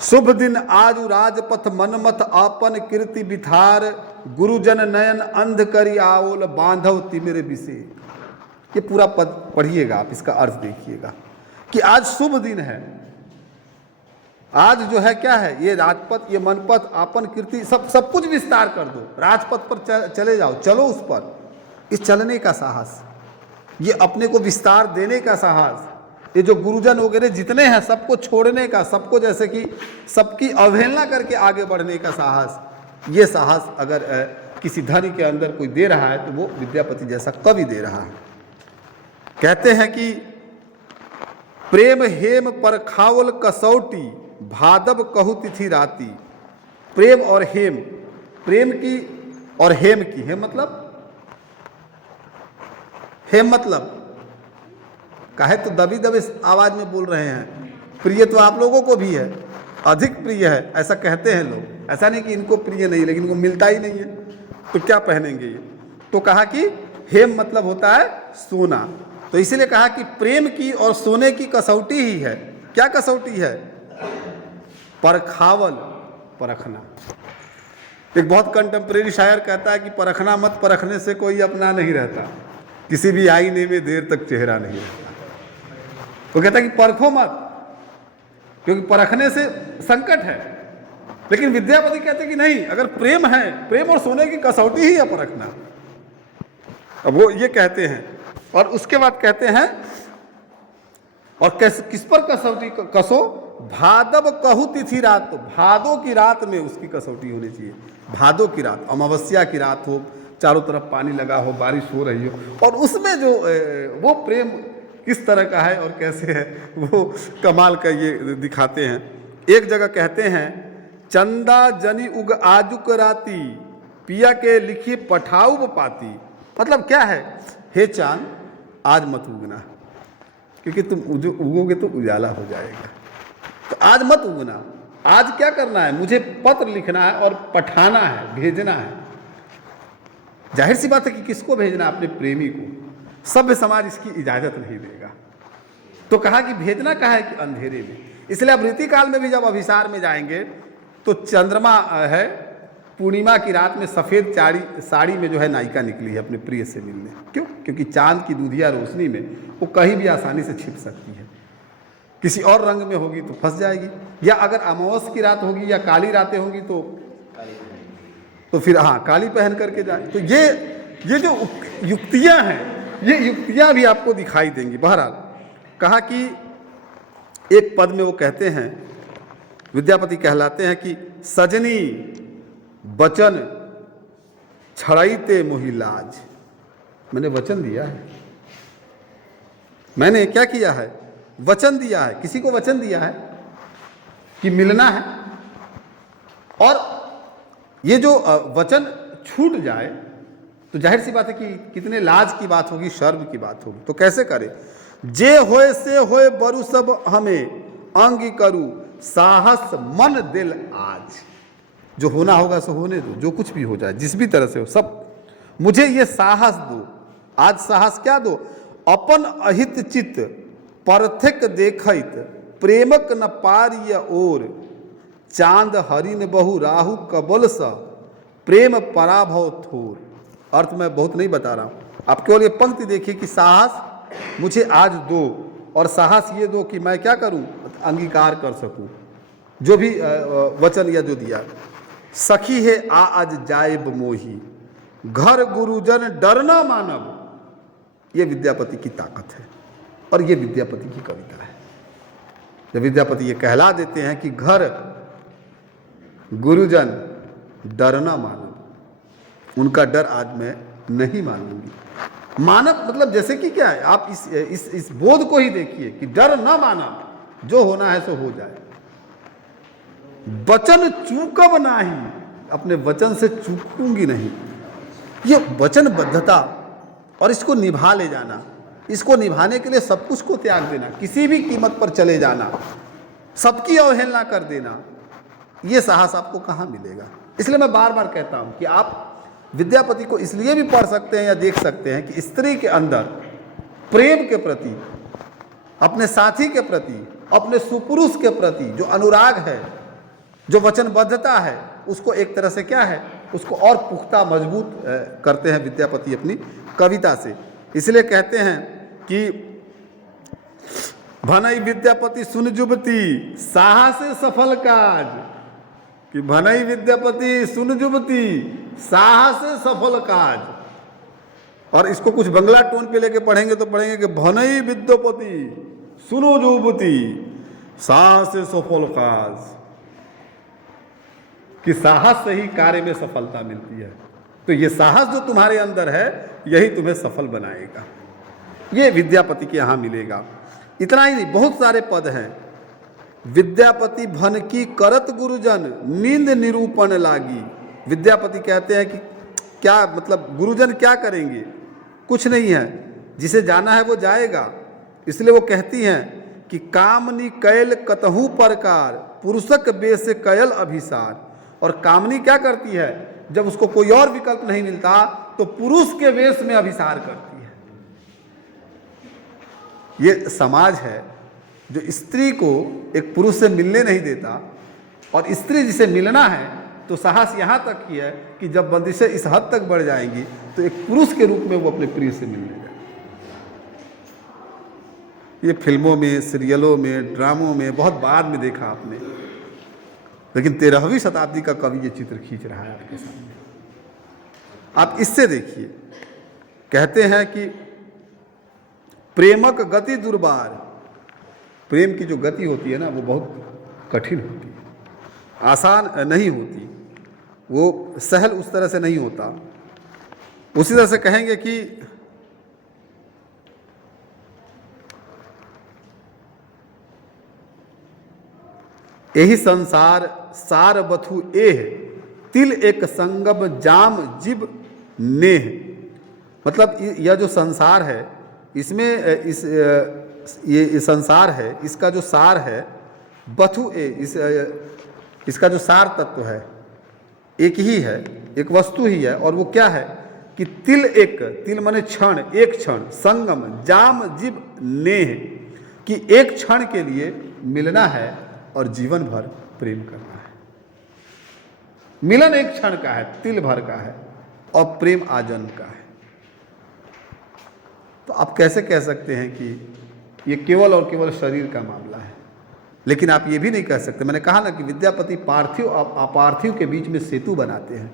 शुभ दिन आजु राजपथ मनमथ आपन कीर्ति बिथार, गुरुजन नयन अंध करी आओल बांधव तिमिर बिसे। ये पूरा पद पढ़िएगा आप, इसका अर्थ देखिएगा कि आज शुभ दिन है। आज जो है क्या है, ये राजपथ, ये मनपथ, आपन कीर्ति, सब कुछ विस्तार कर दो, राजपथ पर चले जाओ, चलो उस पर। इस चलने का साहस, ये अपने को विस्तार देने का साहस, ये जो गुरुजन वगैरह जितने हैं सबको छोड़ने का, सबको जैसे कि सबकी अवहेलना करके आगे बढ़ने का साहस, ये साहस अगर किसी धनी के अंदर कोई दे रहा है तो वो विद्यापति जैसा कवि दे रहा है। कहते हैं कि प्रेम हेम पर खावल कसौटी, भादव कहु तिथि राती। प्रेम और हेम, प्रेम की और हेम की, हेम मतलब काहे तो दबी दबी आवाज में बोल रहे हैं। प्रिय तो आप लोगों को भी है, अधिक प्रिय है ऐसा कहते हैं लोग। ऐसा नहीं कि इनको प्रिय नहीं, लेकिन इनको मिलता ही नहीं है तो क्या पहनेंगे ये। तो कहा कि हेम मतलब होता है सोना, तो इसीलिए कहा कि प्रेम की और सोने की कसौटी ही है। क्या कसौटी है? परखावल, परखना। एक बहुत कंटेम्प्रेरी शायर कहता है कि परखना मत, परखने से कोई अपना नहीं रहता, किसी भी आईने में देर तक चेहरा नहीं रहता। वो कहता है कि परखो मत, क्योंकि परखने से संकट है। लेकिन विद्यापति कहते कि नहीं, अगर प्रेम है, प्रेम और सोने की कसौटी ही है परखना। अब वो ये कहते हैं और उसके बाद कहते हैं और किस पर कसौटी कसो? भादव कहु तिथि रात। भादो की रात में उसकी कसौटी होनी चाहिए। भादो की रात, अमावस्या की रात हो, चारों तरफ पानी लगा हो, बारिश हो रही हो, और उसमें जो वो प्रेम किस तरह का है और कैसे है वो कमाल का ये दिखाते हैं। एक जगह कहते हैं चंदा जनी उग आजुक राती, पिया के लिखी पठाऊ पाती। मतलब क्या है? हे चांद आज मत उगना, क्योंकि तुम उगोगे तो उजाला हो जाएगा, तो आज मत उगना। आज क्या करना है? मुझे पत्र लिखना है और पठाना है, भेजना है। जाहिर सी बात है कि किसको भेजना? अपने प्रेमी को। सभ्य समाज इसकी इजाजत नहीं देगा, तो कहा कि भेजना कहा है कि अंधेरे में। इसलिए अब रीति काल में भी जब अभिसार में जाएंगे तो चंद्रमा है, पूर्णिमा की रात में सफ़ेद साड़ी में जो है नायिका निकली है अपने प्रिय से मिलने। क्यों? क्योंकि चांद की दूधिया रोशनी में वो कहीं भी आसानी से छिप सकती है। किसी और रंग में होगी तो फंस जाएगी, या अगर अमावस की रात होगी या काली रातें होंगी तो फिर हाँ काली पहन करके जाए। तो ये जो युक्तियां हैं, ये युक्तियां भी आपको दिखाई देंगी। बहरहाल कहा कि एक पद में वो कहते हैं, विद्यापति कहलाते हैं कि सजनी वचन छड़ाईते मोहि लाज। मैंने वचन दिया है, मैंने क्या किया है? वचन दिया है। किसी को वचन दिया है कि मिलना है, और ये जो वचन छूट जाए तो जाहिर सी बात है कि कितने लाज की बात होगी, शर्म की बात होगी। तो कैसे करे? जे होए से होए बरु सब हमें अंग करूं, साहस मन दिल आज। जो होना होगा सो होने दो, जो कुछ भी हो जाए, जिस भी तरह से हो, सब मुझे ये साहस दो। आज साहस क्या दो? अपन अहित चित परथिक देखित, प्रेमक न पारिय ओर, चांद हरिन बहु राहु कबल सा, प्रेम पराभव थोर। अर्थ मैं बहुत नहीं बता रहा हूं, आप केवल ये पंक्ति देखिए कि साहस मुझे आज दो, और साहस ये दो कि मैं क्या करूं? अंगीकार कर सकूं जो भी वचन या जो दिया। सखी है आ आज जायब मोही, घर गुरुजन डरना मानव। ये विद्यापति की ताकत है और ये विद्यापति की कविता है। जब विद्यापति ये कहला देते हैं कि घर गुरुजन डरना मानव, उनका डर आज मैं नहीं मानूंगी। मानव मतलब जैसे कि क्या है? आप इस बोध को ही देखिए कि डर ना माना, जो होना है सो हो जाए। वचन चूकब नाही, अपने वचन से चूकूंगी नहीं। ये वचनबद्धता और इसको निभा ले जाना, इसको निभाने के लिए सब कुछ को त्याग देना, किसी भी कीमत पर चले जाना, सबकी अवहेलना कर देना, ये साहस आपको कहाँ मिलेगा? इसलिए मैं बार बार कहता हूं कि आप विद्यापति को इसलिए भी पढ़ सकते हैं या देख सकते हैं कि स्त्री के अंदर प्रेम के प्रति, अपने साथी के प्रति, अपने सुपुरुष के प्रति जो अनुराग है, जो वचनबद्धता है, उसको एक तरह से क्या है, उसको और पुख्ता मजबूत करते हैं विद्यापति अपनी कविता से। इसलिए कहते हैं कि भनई विद्यापति सुन जुबती, साहसे सफल काज। कि भनई विद्यापति सुन जुबती, साहसे सफल काज। और इसको कुछ बंगला टोन पे लेके पढ़ेंगे तो पढ़ेंगे कि भनई विद्यापति सुनो युवती, साहस से सफल काज, कि साहस से ही कार्य में सफलता मिलती है। तो ये साहस जो तुम्हारे अंदर है यही तुम्हें सफल बनाएगा। ये विद्यापति के यहाँ मिलेगा। इतना ही नहीं, बहुत सारे पद हैं। विद्यापति भन की करत गुरुजन, नींद निरूपण लागी। विद्यापति कहते हैं कि क्या मतलब गुरुजन क्या करेंगे, कुछ नहीं है, जिसे जाना है वो जाएगा। इसलिए वो कहती हैं कि कामनी कैल कतहु प्रकार, पुरुषक बेस कैल अभिसार। और कामनी क्या करती है, जब उसको कोई और विकल्प नहीं मिलता तो पुरुष के वेश में अभिसार करती है। ये समाज है जो स्त्री को एक पुरुष से मिलने नहीं देता, और स्त्री जिसे मिलना है तो साहस यहाँ तक की है कि जब बंदिशें इस हद तक बढ़ जाएंगी तो एक पुरुष के रूप में वो अपने प्रिय से मिलने जाए। ये फिल्मों में, सीरियलों में, ड्रामों में बहुत बाद में देखा आपने, लेकिन 13वीं शताब्दी का कवि ये चित्र खींच रहा है आपके सामने। आप इससे देखिए, कहते हैं कि प्रेमक गति दुर्बार। प्रेम की जो गति होती है ना वो बहुत कठिन होती है, आसान नहीं होती, वो सहल उस तरह से नहीं होता। उसी तरह से कहेंगे कि यही संसार सार बथु एह, तिल एक संगम जाम जिब नेह। मतलब यह जो संसार है इसमें ये संसार है, इसका जो सार है बथु ए, इसका जो सार तत्व है एक ही है, एक वस्तु ही है। और वो क्या है कि तिल एक, तिल माने क्षण, एक क्षण, संगम जाम जिब नेह, कि एक क्षण के लिए मिलना है और जीवन भर प्रेम करना है। मिलन एक क्षण का है, तिल भर का है, और प्रेम आजन्म का है। तो आप कैसे कह सकते हैं कि ये केवल और केवल शरीर का मामला है? लेकिन आप ये भी नहीं कह सकते, मैंने कहा ना कि विद्यापति पार्थिव और अपार्थिव के बीच में सेतु बनाते हैं।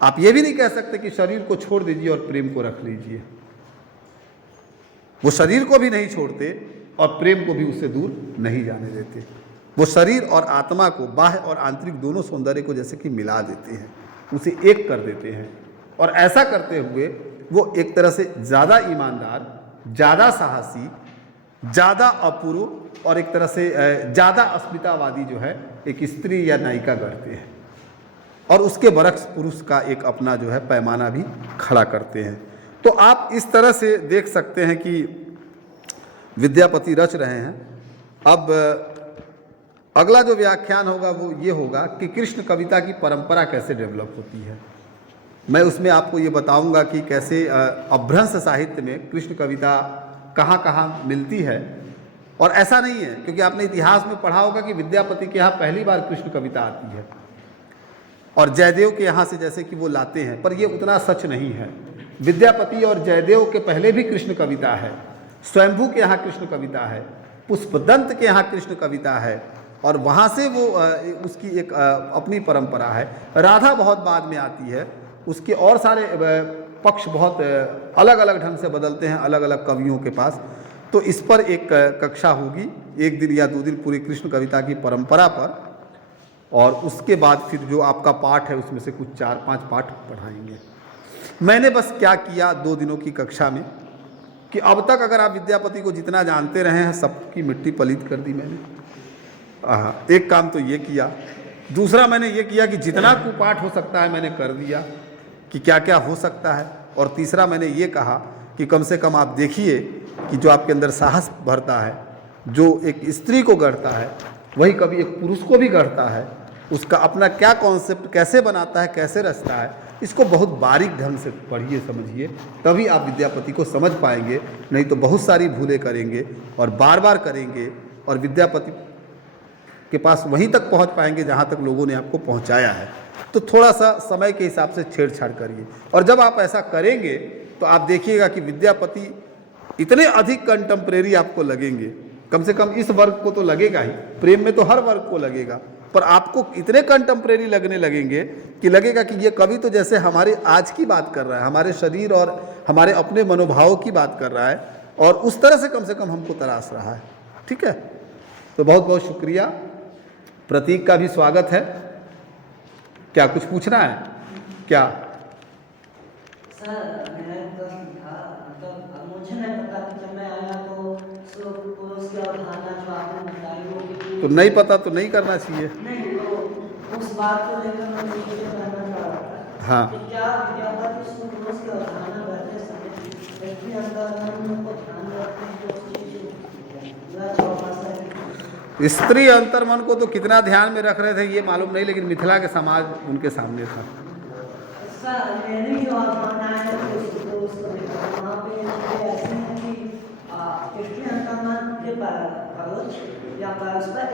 आप ये भी नहीं कह सकते कि शरीर को छोड़ दीजिए और प्रेम को रख लीजिए। वो शरीर को भी नहीं छोड़ते और प्रेम को भी उससे दूर नहीं जाने देते। वो शरीर और आत्मा को, बाह्य और आंतरिक दोनों सौंदर्य को जैसे कि मिला देते हैं, उसे एक कर देते हैं। और ऐसा करते हुए वो एक तरह से ज़्यादा ईमानदार, ज़्यादा साहसी, ज़्यादा अपूर्व और एक तरह से ज़्यादा अस्मितावादी जो है एक स्त्री या नायिका करते हैं, और उसके बरक्स पुरुष का एक अपना जो है पैमाना भी खड़ा करते हैं। तो आप इस तरह से देख सकते हैं कि विद्यापति रच रहे हैं। अब अगला जो व्याख्यान होगा वो ये होगा कि कृष्ण कविता की परंपरा कैसे डेवलप होती है। मैं उसमें आपको ये बताऊंगा कि कैसे अभ्रंश साहित्य में कृष्ण कविता कहाँ कहाँ मिलती है। और ऐसा नहीं है, क्योंकि आपने इतिहास में पढ़ा होगा कि विद्यापति के यहाँ पहली बार कृष्ण कविता आती है और जयदेव के यहाँ से जैसे कि वो लाते हैं, पर ये उतना सच नहीं है। विद्यापति और जयदेव के पहले भी कृष्ण कविता है, स्वयंभू के यहाँ कृष्ण कविता है, पुष्पदंत के यहाँ कृष्ण कविता है, और वहाँ से वो उसकी एक अपनी परंपरा है। राधा बहुत बाद में आती है, उसके और सारे पक्ष बहुत अलग अलग ढंग से बदलते हैं अलग अलग कवियों के पास। तो इस पर एक कक्षा होगी, एक दिन या 2 दिन, पूरी कृष्ण कविता की परंपरा पर। और उसके बाद फिर जो आपका पाठ है उसमें से कुछ 4-5 पाठ पढ़ाएंगे। मैंने बस क्या किया 2 दिनों की कक्षा में कि अब तक अगर आप विद्यापति को जितना जानते रहे हैं सबकी मिट्टी पलीत कर दी मैंने। एक काम तो ये किया। दूसरा मैंने ये किया कि जितना कुपाठ हो सकता है मैंने कर दिया कि क्या क्या हो सकता है। और तीसरा मैंने ये कहा कि कम से कम आप देखिए कि जो आपके अंदर साहस भरता है, जो एक स्त्री को गढ़ता है, वही कभी एक पुरुष को भी गढ़ता है। उसका अपना क्या कॉन्सेप्ट कैसे बनाता है, कैसे रचता है, इसको बहुत बारीक ढंग से पढ़िए, समझिए, तभी आप विद्यापति को समझ पाएंगे। नहीं तो बहुत सारी भूलें करेंगे और बार बार करेंगे और विद्यापति के पास वहीं तक पहुंच पाएंगे जहां तक लोगों ने आपको पहुंचाया है। तो थोड़ा सा समय के हिसाब से छेड़छाड़ करिए। और जब आप ऐसा करेंगे तो आप देखिएगा कि विद्यापति इतने अधिक कंटेम्प्रेरी आपको लगेंगे, कम से कम इस वर्ग को तो लगेगा ही, प्रेम में तो हर वर्ग को लगेगा, पर आपको इतने कंटेम्प्रेरी लगने लगेंगे कि लगेगा कि ये कवि तो जैसे हमारे आज की बात कर रहा है, हमारे शरीर और हमारे अपने मनोभाव की बात कर रहा है, और उस तरह से कम हमको तराश रहा है। ठीक है, तो बहुत बहुत शुक्रिया। प्रतीक का भी स्वागत है। क्या कुछ पूछना है क्या? सर मेरा एक प्रश्न था, मतलब मुझे नहीं पता कि जब मैं आया तो पुरुष की अवधारणा जो आपने बताई वो कि तो नहीं पता तो नहीं करना चाहिए। नहीं, तो उस बात को लेकर मैं ये जानना चाह रहा था हाँ। कि क्या विद्यापति पुरुष की अवधारणा करते समय व्यक्ति अंतर्मन को ध्यान रखते हैं जो चीज वह चौपासा है। स्त्री अंतर्मन को तो कितना ध्यान में रख रहे थे ये मालूम नहीं, लेकिन मिथिला के समाज उनके सामने था। सर मेरी जो अवधारणा है तो उसको लेकर वहाँ पे चीज़ें ऐसी हैं कि स्त्री अंतर्मन के परोक्ष या परस्पर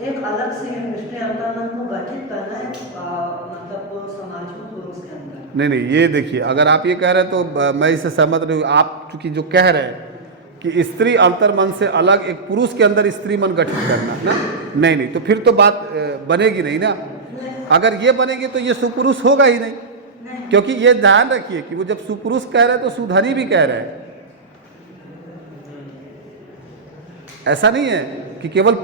एक अलग से स्त्री अंतर्मन को गठित करना है, मतलब पुरुष समाज में पुरुष के अंदर। नहीं नहीं, ये देखिए, अगर आप ये कह रहे हैं तो मैं इससे सहमत नहीं हूँ। आप चूंकि जो कह रहे हैं कि स्त्री अंतर्मन से अलग एक पुरुष के अंदर स्त्री मन गठित करना ना, नहीं नहीं, तो फिर तो बात बनेगी नहीं ना। अगर ये बनेगी तो ये सुपुरुष होगा ही नहीं, क्योंकि ये ध्यान रखिए कि वो जब सुपुरुष कह रहे हैं तो सुधनी भी कह रहे हैं। ऐसा नहीं है कि केवल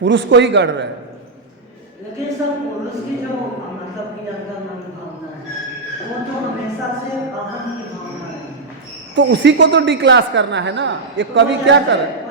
पुरुष को ही गढ़ रहे हैं। लेकिन सर पुरुष की जो मतलब की अंतर्मन भावना है वो तो हमेशा से अहम की भावना है, तो उसी को तो डिक्लास करना है ना। एक कवि क्या कर रहे हैं?